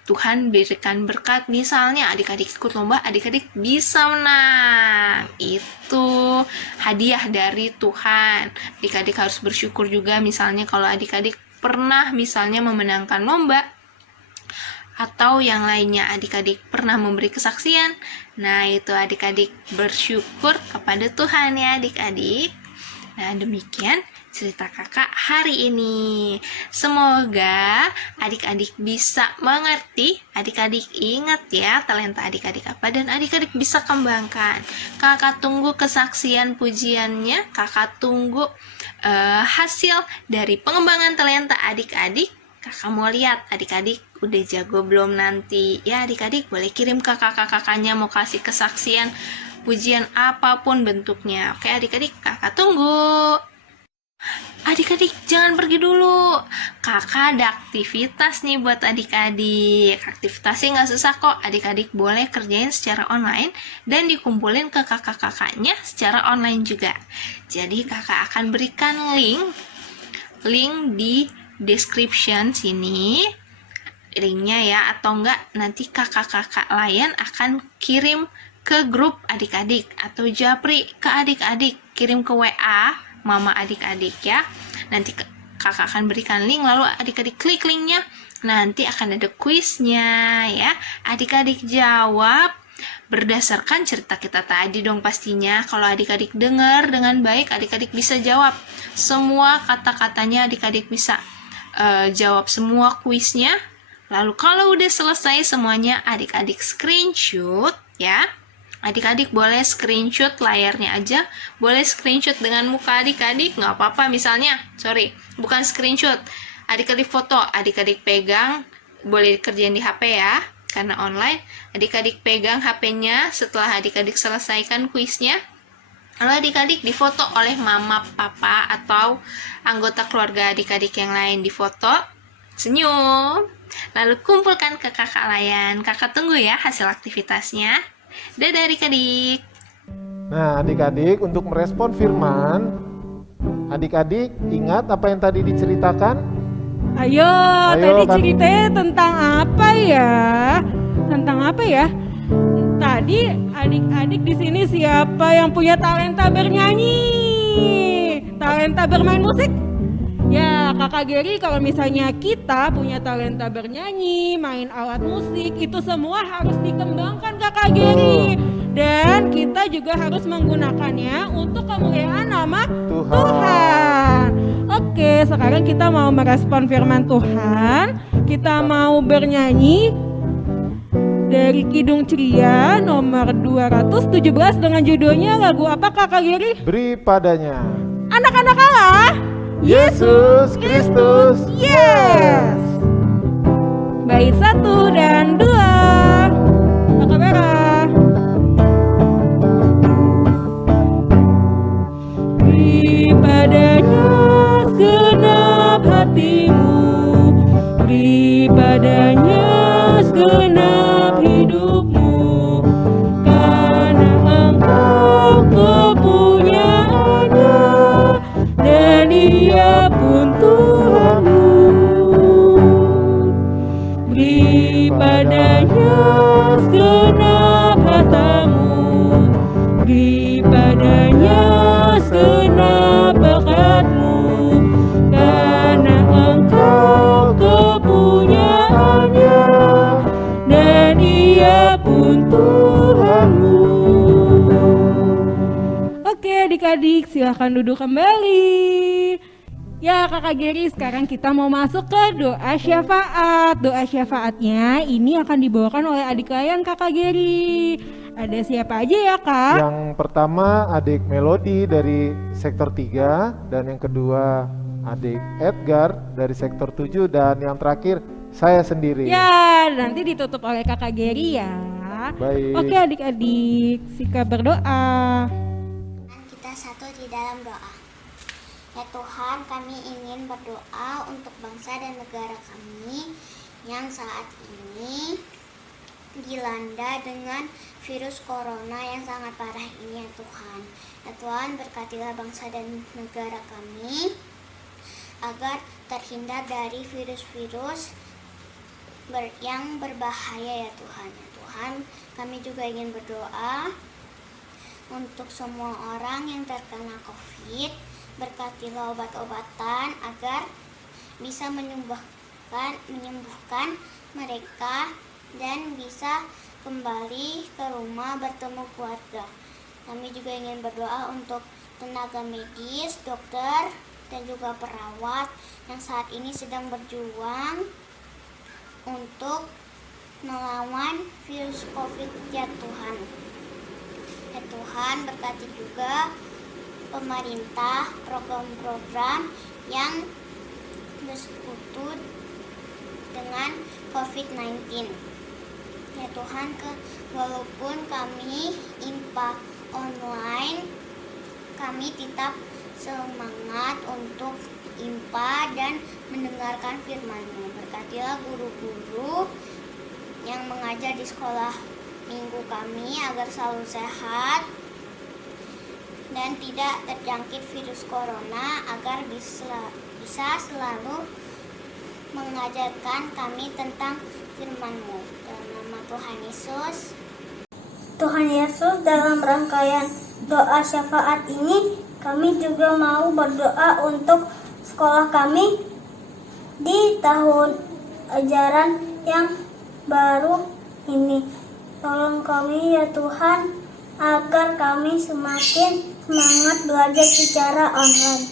Tuhan berikan berkat. Misalnya adik-adik ikut lomba, adik-adik bisa menang. Itu hadiah dari Tuhan. Adik-adik harus bersyukur juga misalnya kalau adik-adik pernah misalnya memenangkan lomba atau yang lainnya adik-adik pernah memberi kesaksian. Nah, itu adik-adik bersyukur kepada Tuhan ya adik-adik. Nah, demikian cerita kakak hari ini. Semoga adik-adik bisa mengerti, adik-adik ingat ya talenta adik-adik apa, dan adik-adik bisa kembangkan. Kakak tunggu kesaksian pujiannya, kakak tunggu hasil dari pengembangan talenta adik-adik. Kakak mau lihat adik-adik udah jago belum nanti. Ya adik-adik boleh kirim ke kakak-kakaknya mau kasih kesaksian pujian apapun bentuknya. Oke adik-adik, kakak tunggu. Adik-adik jangan pergi dulu, kakak ada aktivitas nih buat adik-adik. Aktivitasnya nggak susah kok, adik-adik boleh kerjain secara online dan dikumpulin ke kakak-kakaknya secara online juga. Jadi kakak akan berikan link di description sini, linknya ya, atau enggak nanti kakak-kakak lain akan kirim ke grup adik-adik atau japri ke adik-adik, kirim ke WA mama adik-adik ya. Nanti kakak akan berikan link, lalu adik-adik klik linknya, nanti akan ada kuisnya ya. Adik-adik jawab berdasarkan cerita kita tadi dong pastinya. Kalau adik-adik dengar dengan baik, adik-adik bisa jawab semua kata-katanya, adik-adik bisa jawab semua kuisnya. Lalu kalau udah selesai semuanya, adik-adik screenshot ya. Adik-adik boleh screenshot layarnya aja, boleh screenshot dengan muka adik-adik, nggak apa-apa. Misalnya, bukan screenshot, adik-adik foto, adik-adik pegang, boleh kerjain di HP ya, karena online. Adik-adik pegang HP-nya setelah adik-adik selesaikan kuisnya, lalu adik-adik difoto oleh mama, papa, atau anggota keluarga adik-adik yang lain, difoto, senyum, lalu kumpulkan ke kakak layan. Kakak tunggu ya hasil aktivitasnya. Dadah adik-adik. Nah, adik-adik untuk merespon firman, adik-adik ingat apa yang tadi diceritakan? Ayo, tadi Kan. ceritanya tentang apa ya? Tentang apa ya? Tadi adik-adik di sini siapa yang punya talenta bernyanyi? Talenta bermain musik? Ya, Kakak Geri, kalau misalnya kita punya talenta bernyanyi, main alat musik, itu semua harus dikembangkan Kakak Geri. Dan kita juga harus menggunakannya untuk kemuliaan nama Tuhan. Oke, sekarang kita mau merespon firman Tuhan. Kita mau bernyanyi dari Kidung Ceria nomor 217 dengan judulnya lagu apa Kakak Geri? Beri padanya Anak-anak Allah. Yesus Kristus. Yes. Bait 1 dan 2. Kakak merah. Beri padanya segenap hatimu, beri padanya segenap hidupmu, karena engkau kepunyaannya dan Dia pun Tuhanmu. Beri padanya segenap hartamu, beri padanya segenap bakatmu, karena engkau kepunyaannya dan Dia pun Tuhanmu. Oke adik-adik, silahkan duduk kembali. Ya Kakak Geri, sekarang kita mau masuk ke doa syafaat. Doa syafaatnya ini akan dibawakan oleh adik kalian Kakak Geri. Ada siapa aja ya Kak? Yang pertama adik Melody dari sektor 3, dan yang kedua adik Edgar dari sektor 7, dan yang terakhir saya sendiri. Ya, nanti ditutup oleh Kakak Geri ya. Baik. Oke adik-adik, sikap berdoa. Kita satu di dalam doa. Ya Tuhan, kami ingin berdoa untuk bangsa dan negara kami yang saat ini dilanda dengan virus corona yang sangat parah ini ya Tuhan. Ya Tuhan, berkatilah bangsa dan negara kami agar terhindar dari virus-virus yang berbahaya ya Tuhan. Ya Tuhan, kami juga ingin berdoa untuk semua orang yang terkena COVID. Berkatilah obat-obatan agar bisa menyembuhkan mereka dan bisa kembali ke rumah bertemu keluarga. Kami juga ingin berdoa untuk tenaga medis, dokter, dan juga perawat yang saat ini sedang berjuang untuk melawan virus COVID ya Tuhan. Ya Tuhan, berkati juga pemerintah, program-program yang bersekutu dengan COVID-19. Ya Tuhan, walaupun kami IMPA online, kami tetap semangat untuk IMPA dan mendengarkan firman-Mu. Berkatilah guru-guru yang mengajar di sekolah minggu kami agar selalu sehat dan tidak terjangkit virus corona, agar bisa selalu mengajarkan kami tentang firman-Mu. Dalam nama Tuhan Yesus. Tuhan Yesus, dalam rangkaian doa syafaat ini, kami juga mau berdoa untuk sekolah kami di tahun ajaran yang baru ini. Tolong kami ya Tuhan, agar kami semakin semangat belajar secara online.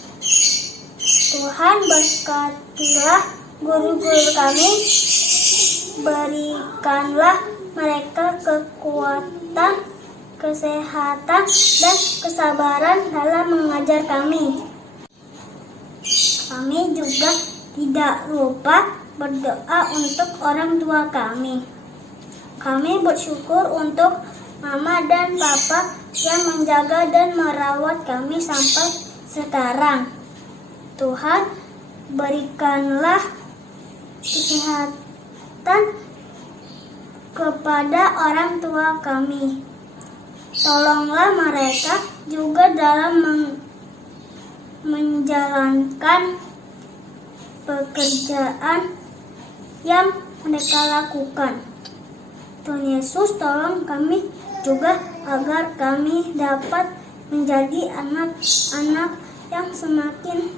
Tuhan, berkatilah guru-guru kami, berikanlah mereka kekuatan, kesehatan, dan kesabaran dalam mengajar kami. Kami juga tidak lupa berdoa untuk orang tua kami. Kami bersyukur untuk Mama dan Papa yang menjaga dan merawat kami sampai sekarang. Tuhan, berikanlah kesehatan kepada orang tua kami. Tolonglah mereka juga dalam menjalankan pekerjaan yang mereka lakukan. Tuhan Yesus, tolong kami juga agar kami dapat menjadi anak-anak yang semakin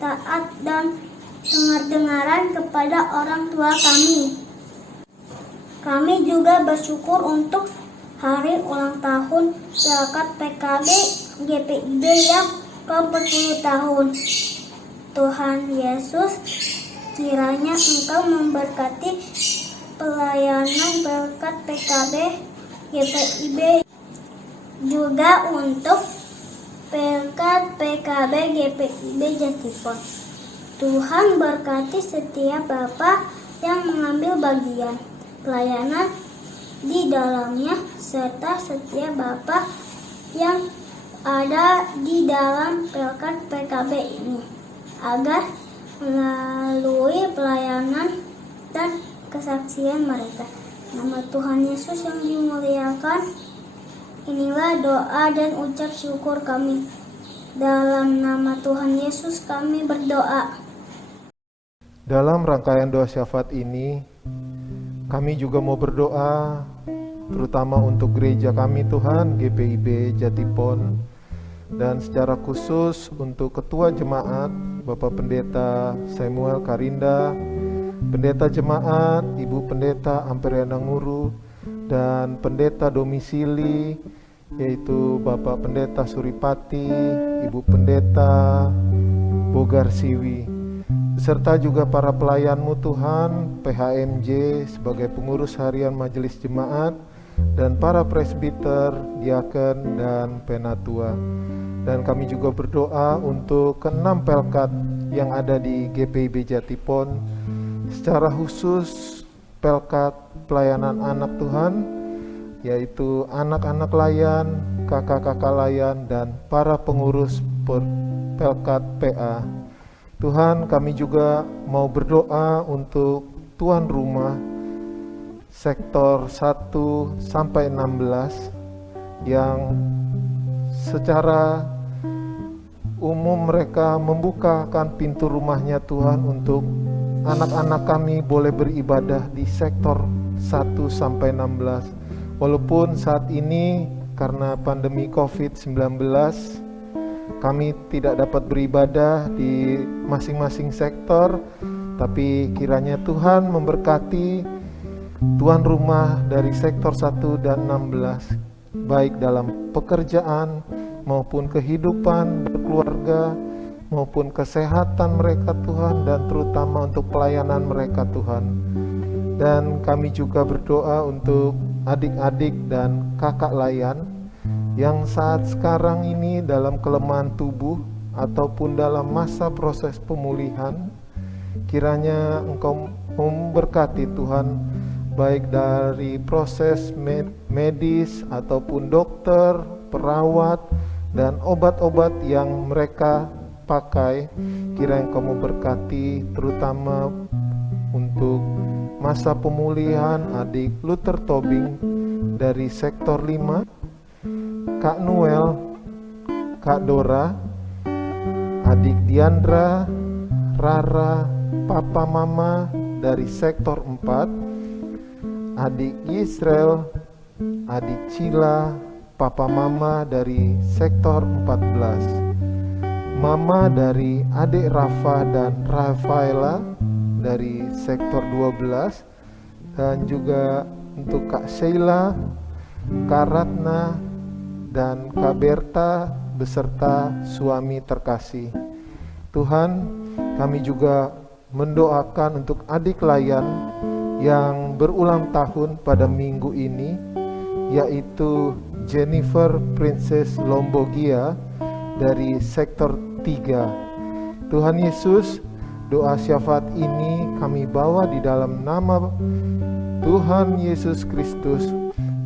taat dan dengar-dengaran kepada orang tua kami. Kami juga bersyukur untuk hari ulang tahun Pelkat PKB GPIB yang ke-40 tahun. Tuhan Yesus, kiranya Engkau memberkati pelayanan Pelkat PKB GPIB, juga untuk Pelkat PKB GPIB Jatipon. Tuhan, berkati setiap Bapak yang mengambil bagian pelayanan di dalamnya, serta setiap Bapak yang ada di dalam Pelkat PKB ini, agar melalui pelayanan dan kesaksian mereka, nama Tuhan Yesus yang dimuliakan. Inilah doa dan ucap syukur kami. Dalam nama Tuhan Yesus kami berdoa. Dalam rangkaian doa syafaat ini, kami juga mau berdoa terutama untuk gereja kami Tuhan, GPIB Jatipon, dan secara khusus untuk Ketua Jemaat Bapak Pendeta Samuel Karinda, Pendeta Jemaat Ibu Pendeta Amperiana Nguru, dan Pendeta Domisili yaitu Bapak Pendeta Suripati, Ibu Pendeta Bogar Siwi, beserta juga para pelayan-Mu Tuhan, PHMJ sebagai pengurus harian Majelis Jemaat, dan para presbiter, diaken, dan penatua. Dan kami juga berdoa untuk ke-6 pelkat yang ada di GPIB Jatipon, secara khusus pelkat pelayanan anak Tuhan, yaitu anak-anak layan, kakak-kakak layan, dan para pengurus pelkat PA. Tuhan, kami juga mau berdoa untuk tuan rumah sektor 1 sampai 16 yang secara umum mereka membukakan pintu rumahnya Tuhan untuk anak-anak kami boleh beribadah di sektor 1 sampai 16. Walaupun saat ini karena pandemi COVID-19 kami tidak dapat beribadah di masing-masing sektor, Tapi kiranya Tuhan memberkati tuan rumah dari sektor 1 dan 16, baik dalam pekerjaan maupun kehidupan berkeluarga maupun kesehatan mereka Tuhan, dan terutama untuk pelayanan mereka Tuhan. Dan kami juga berdoa untuk adik-adik dan kakak layan yang saat sekarang ini dalam kelemahan tubuh ataupun dalam masa proses pemulihan. Kiranya Engkau memberkati Tuhan, baik dari proses medis ataupun dokter, perawat, dan obat-obat yang mereka pakai. Kiranya Engkau memberkati terutama untuk masa pemulihan adik Luther Tobing dari sektor 5, Kak Noel, Kak Dora, adik Diandra, Rara, Papa Mama dari sektor 4, adik Yisrael, adik Cila, Papa Mama dari sektor 14, Mama dari adik Rafa dan Rafaela dari sektor 12, dan juga untuk Kak Sheila, Kak Ratna, dan Kak Berta beserta suami terkasih. Tuhan, kami juga mendoakan untuk adik layan yang berulang tahun pada minggu ini, yaitu Jennifer Princess Lombogia dari sektor 3. Tuhan Yesus, doa syafaat ini kami bawa di dalam nama Tuhan Yesus Kristus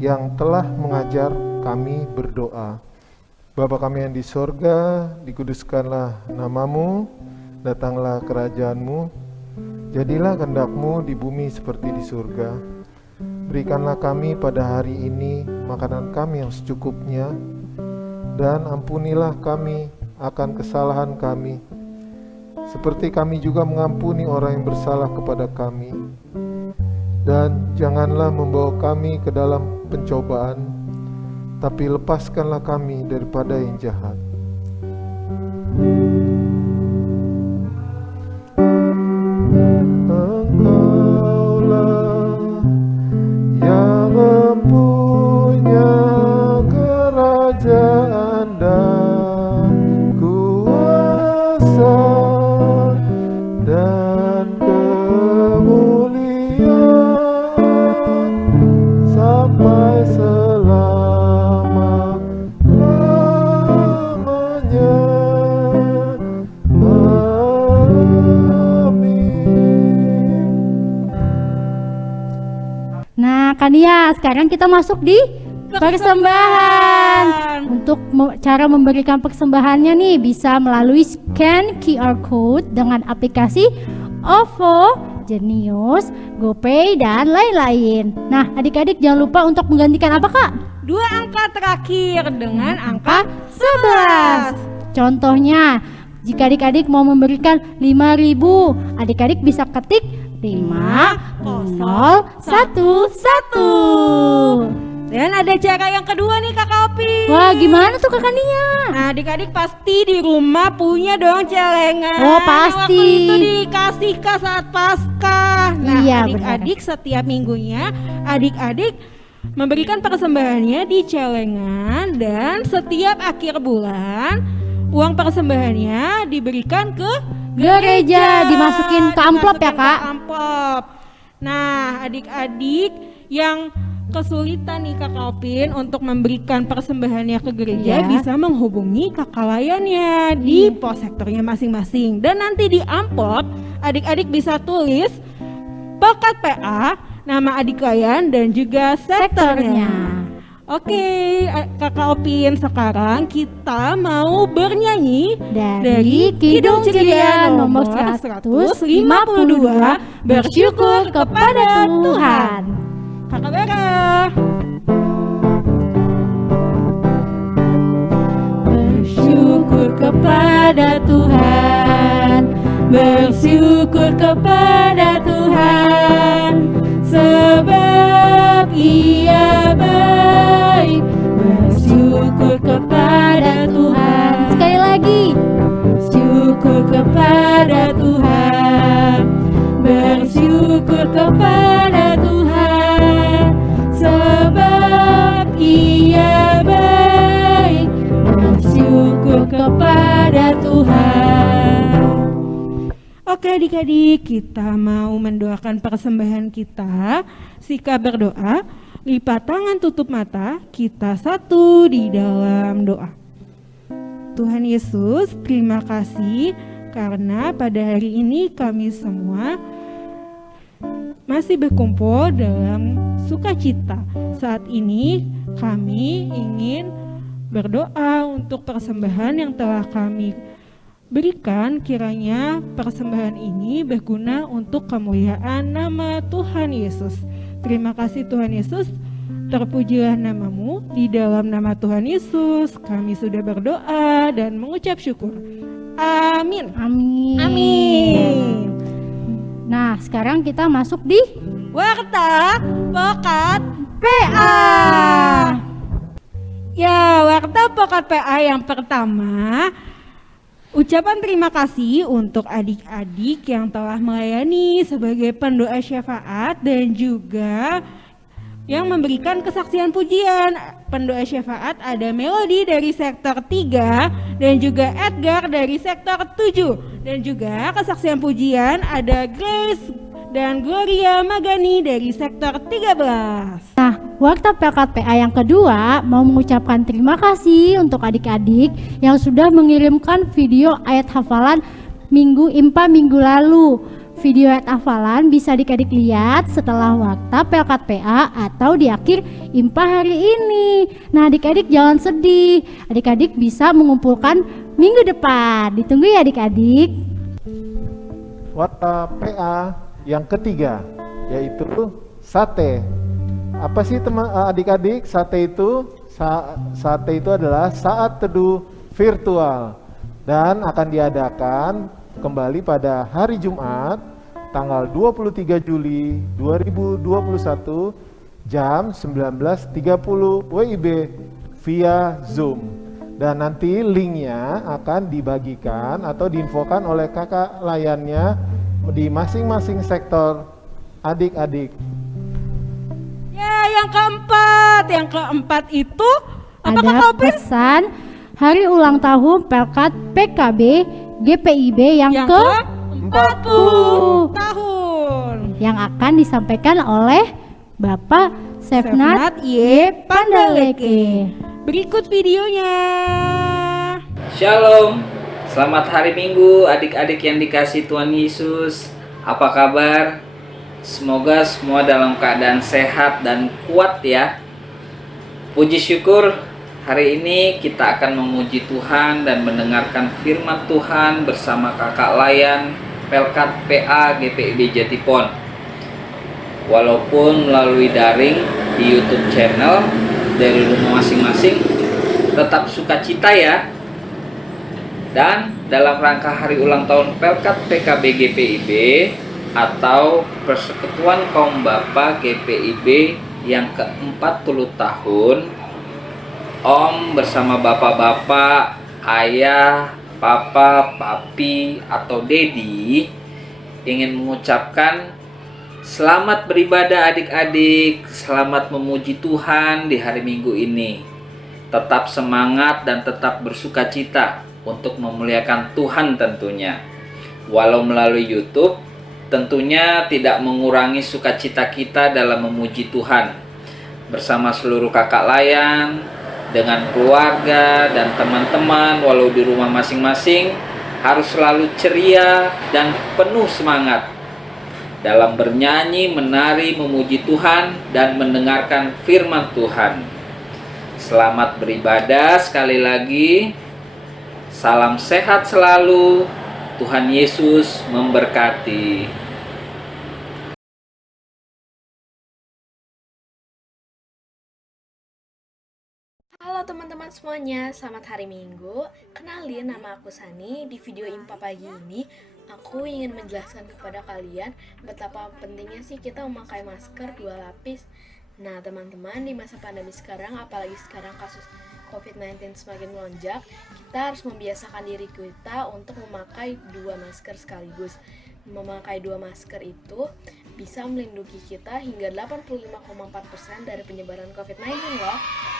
yang telah mengajar kami berdoa. Bapa kami yang di sorga, dikuduskanlah namamu, datanglah kerajaanmu, jadilah kehendak-Mu di bumi seperti di surga. Berikanlah kami pada hari ini makanan kami yang secukupnya, dan ampunilah kami akan kesalahan kami, seperti kami juga mengampuni orang yang bersalah kepada kami. Dan janganlah membawa kami ke dalam pencobaan, tapi lepaskanlah kami daripada yang jahat. Engkaulah yang mempunyai kerajaan dan kuasa dan kemuliaan sampai selama-lamanya. Amin. Nah, Kania, sekarang kita masuk di persembahan. Untuk cara memberikan persembahannya nih bisa melalui scan QR code dengan aplikasi OVO, Jenius, GoPay, dan lain-lain. Nah, adik-adik jangan lupa untuk menggantikan apa, Kak? 2 angka terakhir dengan angka 11. Contohnya, jika adik-adik mau memberikan 5.000, adik-adik bisa ketik 5011. Dan ada cara yang kedua nih Kakak Opi. Wah, gimana tuh Kakak Nia? Nah, adik-adik pasti di rumah punya dong celengan. Oh, pasti. Yang waktu itu dikasihkan saat Paskah. Nah, Iya, adik-adik setiap minggunya adik-adik memberikan persembahannya di celengan, dan setiap akhir bulan uang persembahannya diberikan ke Gereja, dimasukin ke amplop ya, Dimasukin Kak? ke amplop. Nah, adik-adik yang kesulitan nih Kakak Opin untuk memberikan persembahannya ke gereja, Iya. bisa menghubungi kakak layannya di pos sektornya masing-masing. Dan nanti di amplop adik-adik bisa tulis pekat PA, nama adik layan, dan juga sektornya. Oke, Kakak Opin, sekarang kita mau bernyanyi Dari Kidung Ceria nomor 152, bersyukur kepada Tuhan. Kakak Vera. Bersyukur kepada Tuhan, bersyukur kepada Tuhan, sebab Ia baik. Bersyukur kepada Tuhan. Sekali lagi, bersyukur kepada Tuhan, kepada Tuhan, sebab Ia baik. Bersyukur kepada Tuhan. Oke adik-adik, kita mau mendoakan persembahan kita. Sikap berdoa, lipat tangan, tutup mata, kita satu di dalam doa. Tuhan Yesus, terima kasih karena pada hari ini kami semua masih berkumpul dalam sukacita. Saat ini kami ingin berdoa untuk persembahan yang telah kami berikan. Kiranya persembahan ini berguna untuk kemuliaan nama Tuhan Yesus. Terima kasih Tuhan Yesus. Terpujilah namamu. Di dalam nama Tuhan Yesus kami sudah berdoa dan mengucap syukur. Amin. Amin. Amin. Nah, sekarang kita masuk di Warta Pokat PA. Ya, Warta Pokat PA yang pertama, ucapan terima kasih untuk adik-adik yang telah melayani sebagai pendoa syafaat dan juga yang memberikan kesaksian pujian. Pendoa syafaat ada Melody dari sektor 3 dan juga Edgar dari sektor 7. Dan juga kesaksian pujian ada Grace dan Gloria Magani dari sektor 13. Nah, Warta Pelkat PA yang kedua mau mengucapkan terima kasih untuk adik-adik yang sudah mengirimkan video ayat hafalan IMPA minggu lalu. Video ayat hafalan bisa adik-adik lihat setelah Warta Pelkat PA atau di akhir IMPA hari ini. Nah, adik-adik jangan sedih, adik-adik bisa mengumpulkan minggu depan. Ditunggu ya adik-adik. Warta PA yang ketiga yaitu sate. Apa sih adik-adik sate itu? Sate itu adalah saat teduh virtual dan akan diadakan kembali pada hari Jumat tanggal 23 Juli 2021 jam 19.30 WIB via Zoom. Dan nanti linknya akan dibagikan atau diinfokan oleh kakak layannya di masing-masing sektor adik-adik. Ya, yang keempat itu apa Ada Kak Opin? pesan hari ulang tahun Pelkat PKB GPIB yang ke 40 tahun. yang akan disampaikan oleh Bapak Sefnat Y. Pandaleke. Berikut videonya. Shalom, selamat hari Minggu adik-adik yang dikasih Tuhan Yesus. Apa kabar? Semoga semua dalam keadaan sehat dan kuat ya. Puji syukur, hari ini kita akan memuji Tuhan dan mendengarkan firman Tuhan bersama kakak layan Pelkat PA GPIB Jatipon. Walaupun melalui daring di YouTube channel dari rumah masing-masing, tetap sukacita ya. Dan dalam rangka hari ulang tahun Pelkat PKB GPIB atau Persekutuan Kaum Bapa GPIB yang ke-40 tahun, Om bersama bapak-bapak, ayah, papa, papi, atau dedi ingin mengucapkan selamat beribadah adik-adik, selamat memuji Tuhan di hari Minggu ini. Tetap semangat dan tetap bersukacita untuk memuliakan Tuhan tentunya. Walau melalui YouTube, tentunya tidak mengurangi sukacita kita dalam memuji Tuhan. Bersama seluruh kakak layan, dengan keluarga dan teman-teman, walau di rumah masing-masing, harus selalu ceria dan penuh semangat dalam bernyanyi, menari, memuji Tuhan, dan mendengarkan firman Tuhan. Selamat beribadah sekali lagi. Salam sehat selalu. Tuhan Yesus memberkati. Halo teman-teman semuanya, selamat hari Minggu. Kenalin, nama aku Sani. Di video IMPA pagi ini, aku ingin menjelaskan kepada kalian betapa pentingnya sih kita memakai masker 2 lapis. Nah teman-teman, di masa pandemi sekarang, apalagi sekarang kasus COVID-19 semakin melonjak, kita harus membiasakan diri kita untuk memakai 2 masker sekaligus. memakai 2 masker itu bisa melindungi kita hingga 85,4% dari penyebaran COVID-19 loh.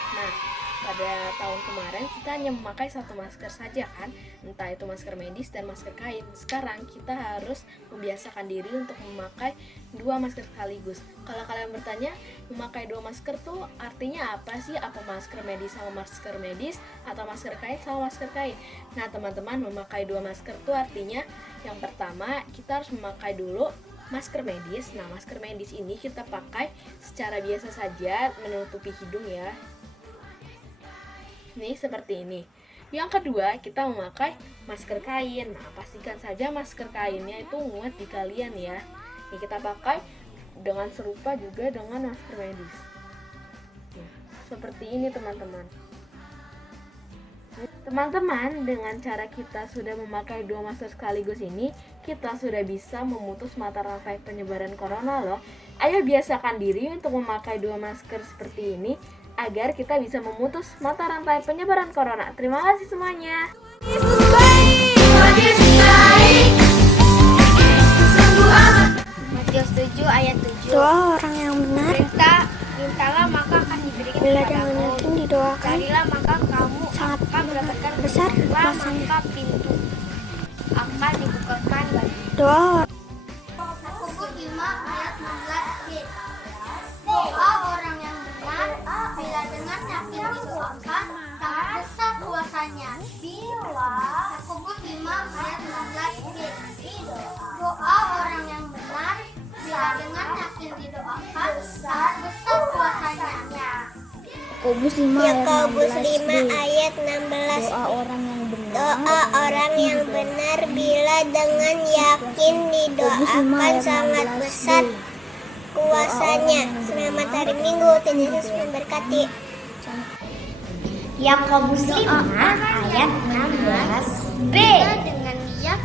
Nah, pada tahun kemarin kita hanya memakai 1 masker saja kan, entah itu masker medis dan masker kain. Sekarang kita harus membiasakan diri untuk memakai 2 masker sekaligus. Kalau kalian bertanya, memakai 2 masker tuh artinya apa sih? Apa masker medis sama masker medis, atau masker kain sama masker kain? Nah teman-teman, memakai 2 masker tuh artinya yang pertama kita harus memakai dulu masker medis. Nah masker medis ini kita pakai secara biasa saja menutupi hidung ya. Nih seperti ini. Yang kedua, kita memakai masker kain. Nah, pastikan saja masker kainnya itu muat di kalian ya. Ini kita pakai dengan serupa juga dengan masker medis. Nah, seperti ini teman-teman. Teman-teman, dengan cara kita sudah memakai 2 masker sekaligus ini, kita sudah bisa memutus mata rantai penyebaran corona loh. Ayo biasakan diri untuk memakai 2 masker seperti ini, agar kita bisa memutus mata rantai penyebaran corona. Terima kasih semuanya. Yesus baik, Yesus baik, sungguh amat. Matius 7 ayat 7. Doa orang yang benar. Mintalah maka akan diberikan Bila dengan kepadamu. yakin didoakan, Carilah maka kamu sangat akan mendapatkan. besar Ketuklah kuasanya. maka pintu akan dibukakan bagi. Doa Yakobus 5 ayat 16b. Doa orang yang benar bila dengan yakin didoakan sangat besar kuasanya. Yakobus 5 ayat 16b. Doa orang yang benar bila dengan yakin didoakan sangat besar kuasanya. Yakobus 5 ayat 16. Doa orang yang benar. Doa orang yang benar bila dengan yakin didoakan sangat besar kuasanya. Selamat hari Minggu, Tuhan Yesus memberkati. Yakobus 5 ayat 16b.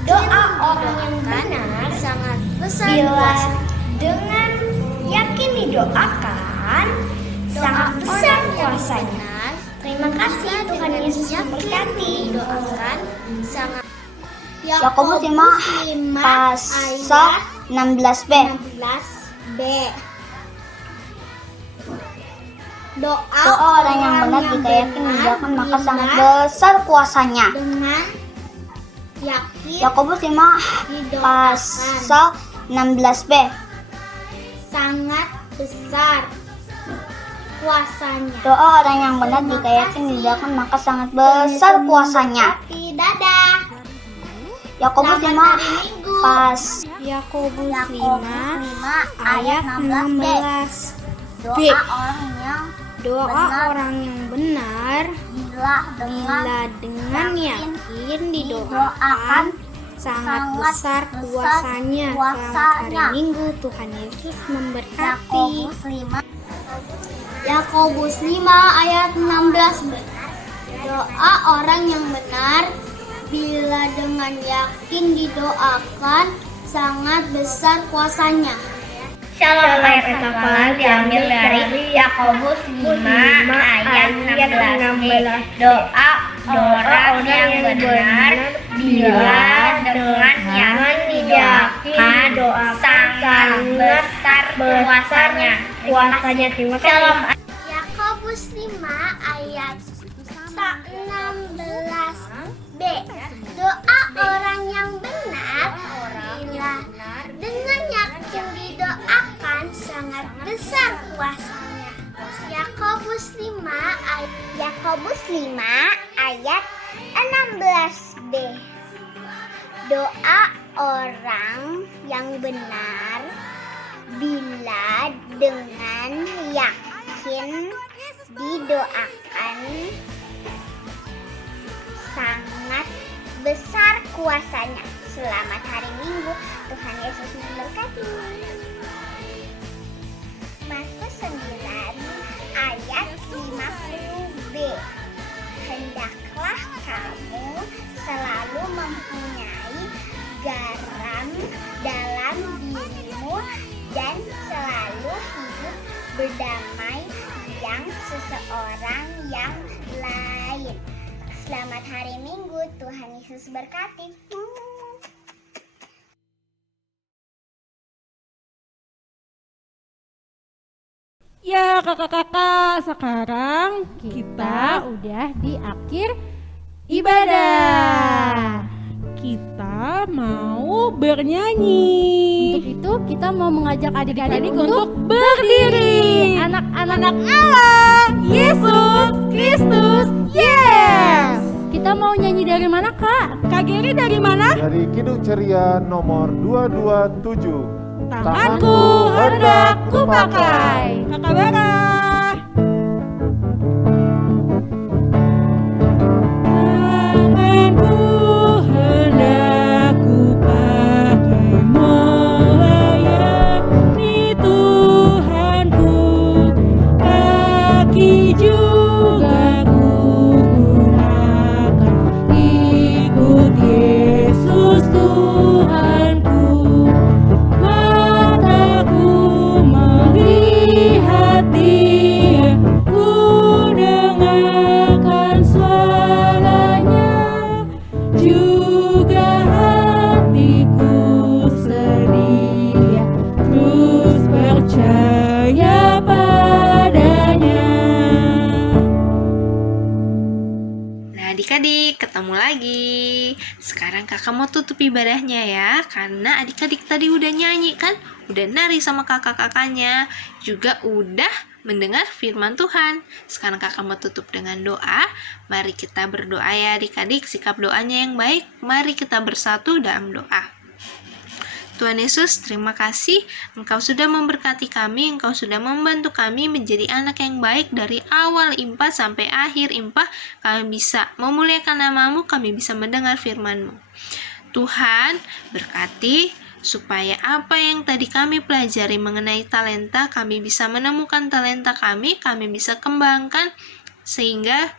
Doa orang yang benar sangat besar bila dengan yakin didoakan sangat besar kuasanya. Terima kasih, Tuhan Yesus memberkati. Doakan sangat. Yakobus 5 pasal 16b. Doa orang yang benar jika yakin didoakan maka sangat besar kuasanya. dengan yakin Yakobus 5 pasal 16b. sangat besar kuasanya. Doa orang yang benar jika yakin didoakan maka sangat besar kuasanya. Dadah. Yakobus 5 pas Yakobus 5 ayat 16b. Doa orang yang benar bila bila dengan yakin didoakan sangat besar kuasanya. Selamat hari Minggu, Tuhan Yesus memberkati. Yakobus 5 ayat 16b. Doa orang yang benar bila dengan yakin didoakan sangat besar kuasanya. Shalom, ayat hafalan diambil dari Yakobus 5 ayat 16b. Doa orang yang benar bila dengan yakin didoakan sangat besar kuasanya. Terima kasih. Shalom. Yakobus 5 ayat 16b. Doa orang yang benar bila dengan yakin didoakan sangat besar kuasanya. Yakobus 5 ayat 16b. Doa orang yang benar bila dengan yakin didoakan sangat besar kuasanya. Selamat hari Minggu, Tuhan Yesus memberkati. Markus 9 ayat 50b. Hendaklah kamu selalu mempunyai garam dalam dirimu dan selalu hidup berdamai yang seseorang yang lain. Selamat hari Minggu, Tuhan Yesus berkati. Ya kakak-kakak, sekarang Kita udah di akhir ibadah. Kita mau bernyanyi. Untuk itu kita mau mengajak adik-adik Adik-adik untuk berdiri. anak-anak Allah, Yesus Kristus, yes. Kita mau nyanyi dari mana, Kak? Kak Geri dari mana? Dari Kidung Ceria nomor 227. Tanganku hendak kupakai. Kakak Bara. Tanganku hendak kupakai melayani Tuhanku. Kaki juga kugunakan ikut Yesus Tuhanku. Mataku melihat Dia, ku dengarkan suaranya, juga hatiku sedia terus percaya padanya. Nah, adik-adik, ketemu lagi. Sekarang kakak mau tutup ibadahnya ya, karena adik-adik tadi udah nyanyi kan, udah nari sama kakak-kakaknya, juga udah mendengar firman Tuhan. Sekarang kakak mau tutup dengan doa. Mari kita berdoa ya adik-adik, sikap doanya yang baik. Mari kita bersatu dalam doa. Tuhan Yesus, terima kasih Engkau sudah memberkati kami, Engkau sudah membantu kami menjadi anak yang baik dari awal IMPA sampai akhir IMPA. Kami bisa memuliakan nama-Mu, kami bisa mendengar firman-Mu. Tuhan, berkati supaya apa yang tadi kami pelajari mengenai talenta, kami bisa menemukan talenta kami bisa kembangkan, sehingga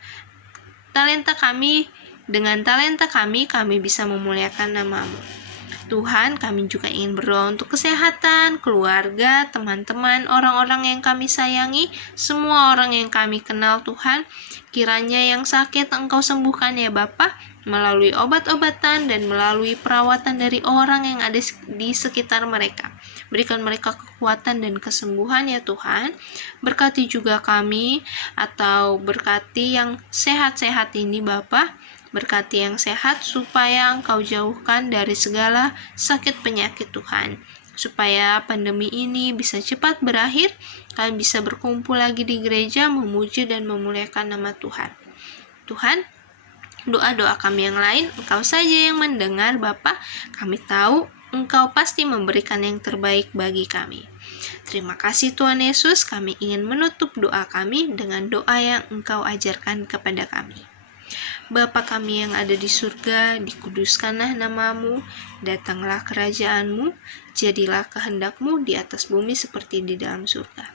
dengan talenta kami bisa memuliakan nama-Mu. Tuhan, kami juga ingin berdoa untuk kesehatan, keluarga, teman-teman, orang-orang yang kami sayangi, semua orang yang kami kenal Tuhan. Kiranya yang sakit Engkau sembuhkan ya Bapa, melalui obat-obatan dan melalui perawatan dari orang yang ada di sekitar mereka. Berikan mereka kekuatan dan kesembuhan ya Tuhan. Berkati juga kami, atau berkati yang sehat-sehat ini Bapa. Berkati yang sehat supaya Engkau jauhkan dari segala sakit penyakit Tuhan. Supaya pandemi ini bisa cepat berakhir, kami bisa berkumpul lagi di gereja memuji dan memuliakan nama Tuhan. Tuhan, doa-doa kami yang lain Engkau saja yang mendengar Bapa. Kami tahu Engkau pasti memberikan yang terbaik bagi kami. Terima kasih Tuhan Yesus, kami ingin menutup doa kami dengan doa yang Engkau ajarkan kepada kami. Bapa kami yang ada di surga, dikuduskanlah nama-Mu, datanglah kerajaan-Mu, jadilah kehendak-Mu di atas bumi seperti di dalam surga.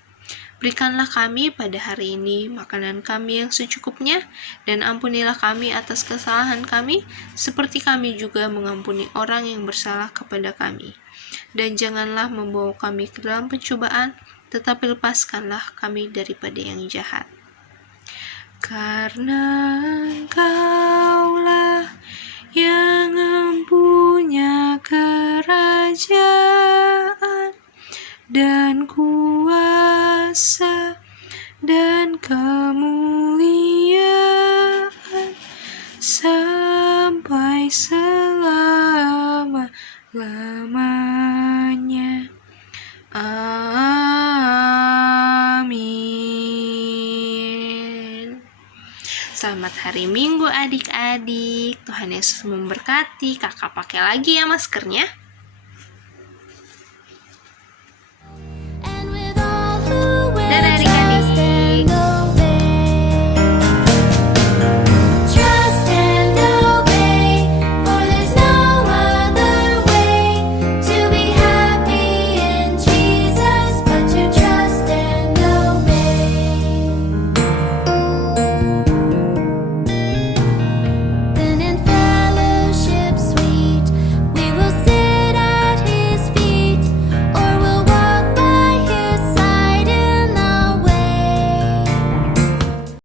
Berikanlah kami pada hari ini makanan kami yang secukupnya, dan ampunilah kami atas kesalahan kami, seperti kami juga mengampuni orang yang bersalah kepada kami. Dan janganlah membawa kami ke dalam pencobaan, tetapi lepaskanlah kami daripada yang jahat. Karena Engkaulah yang mempunyai kerajaan dan kuasa dan kemuliaan sampai selama-lamanya. Amin. Selamat hari Minggu adik-adik. Tuhan Yesus memberkati. Kakak pakai lagi ya maskernya.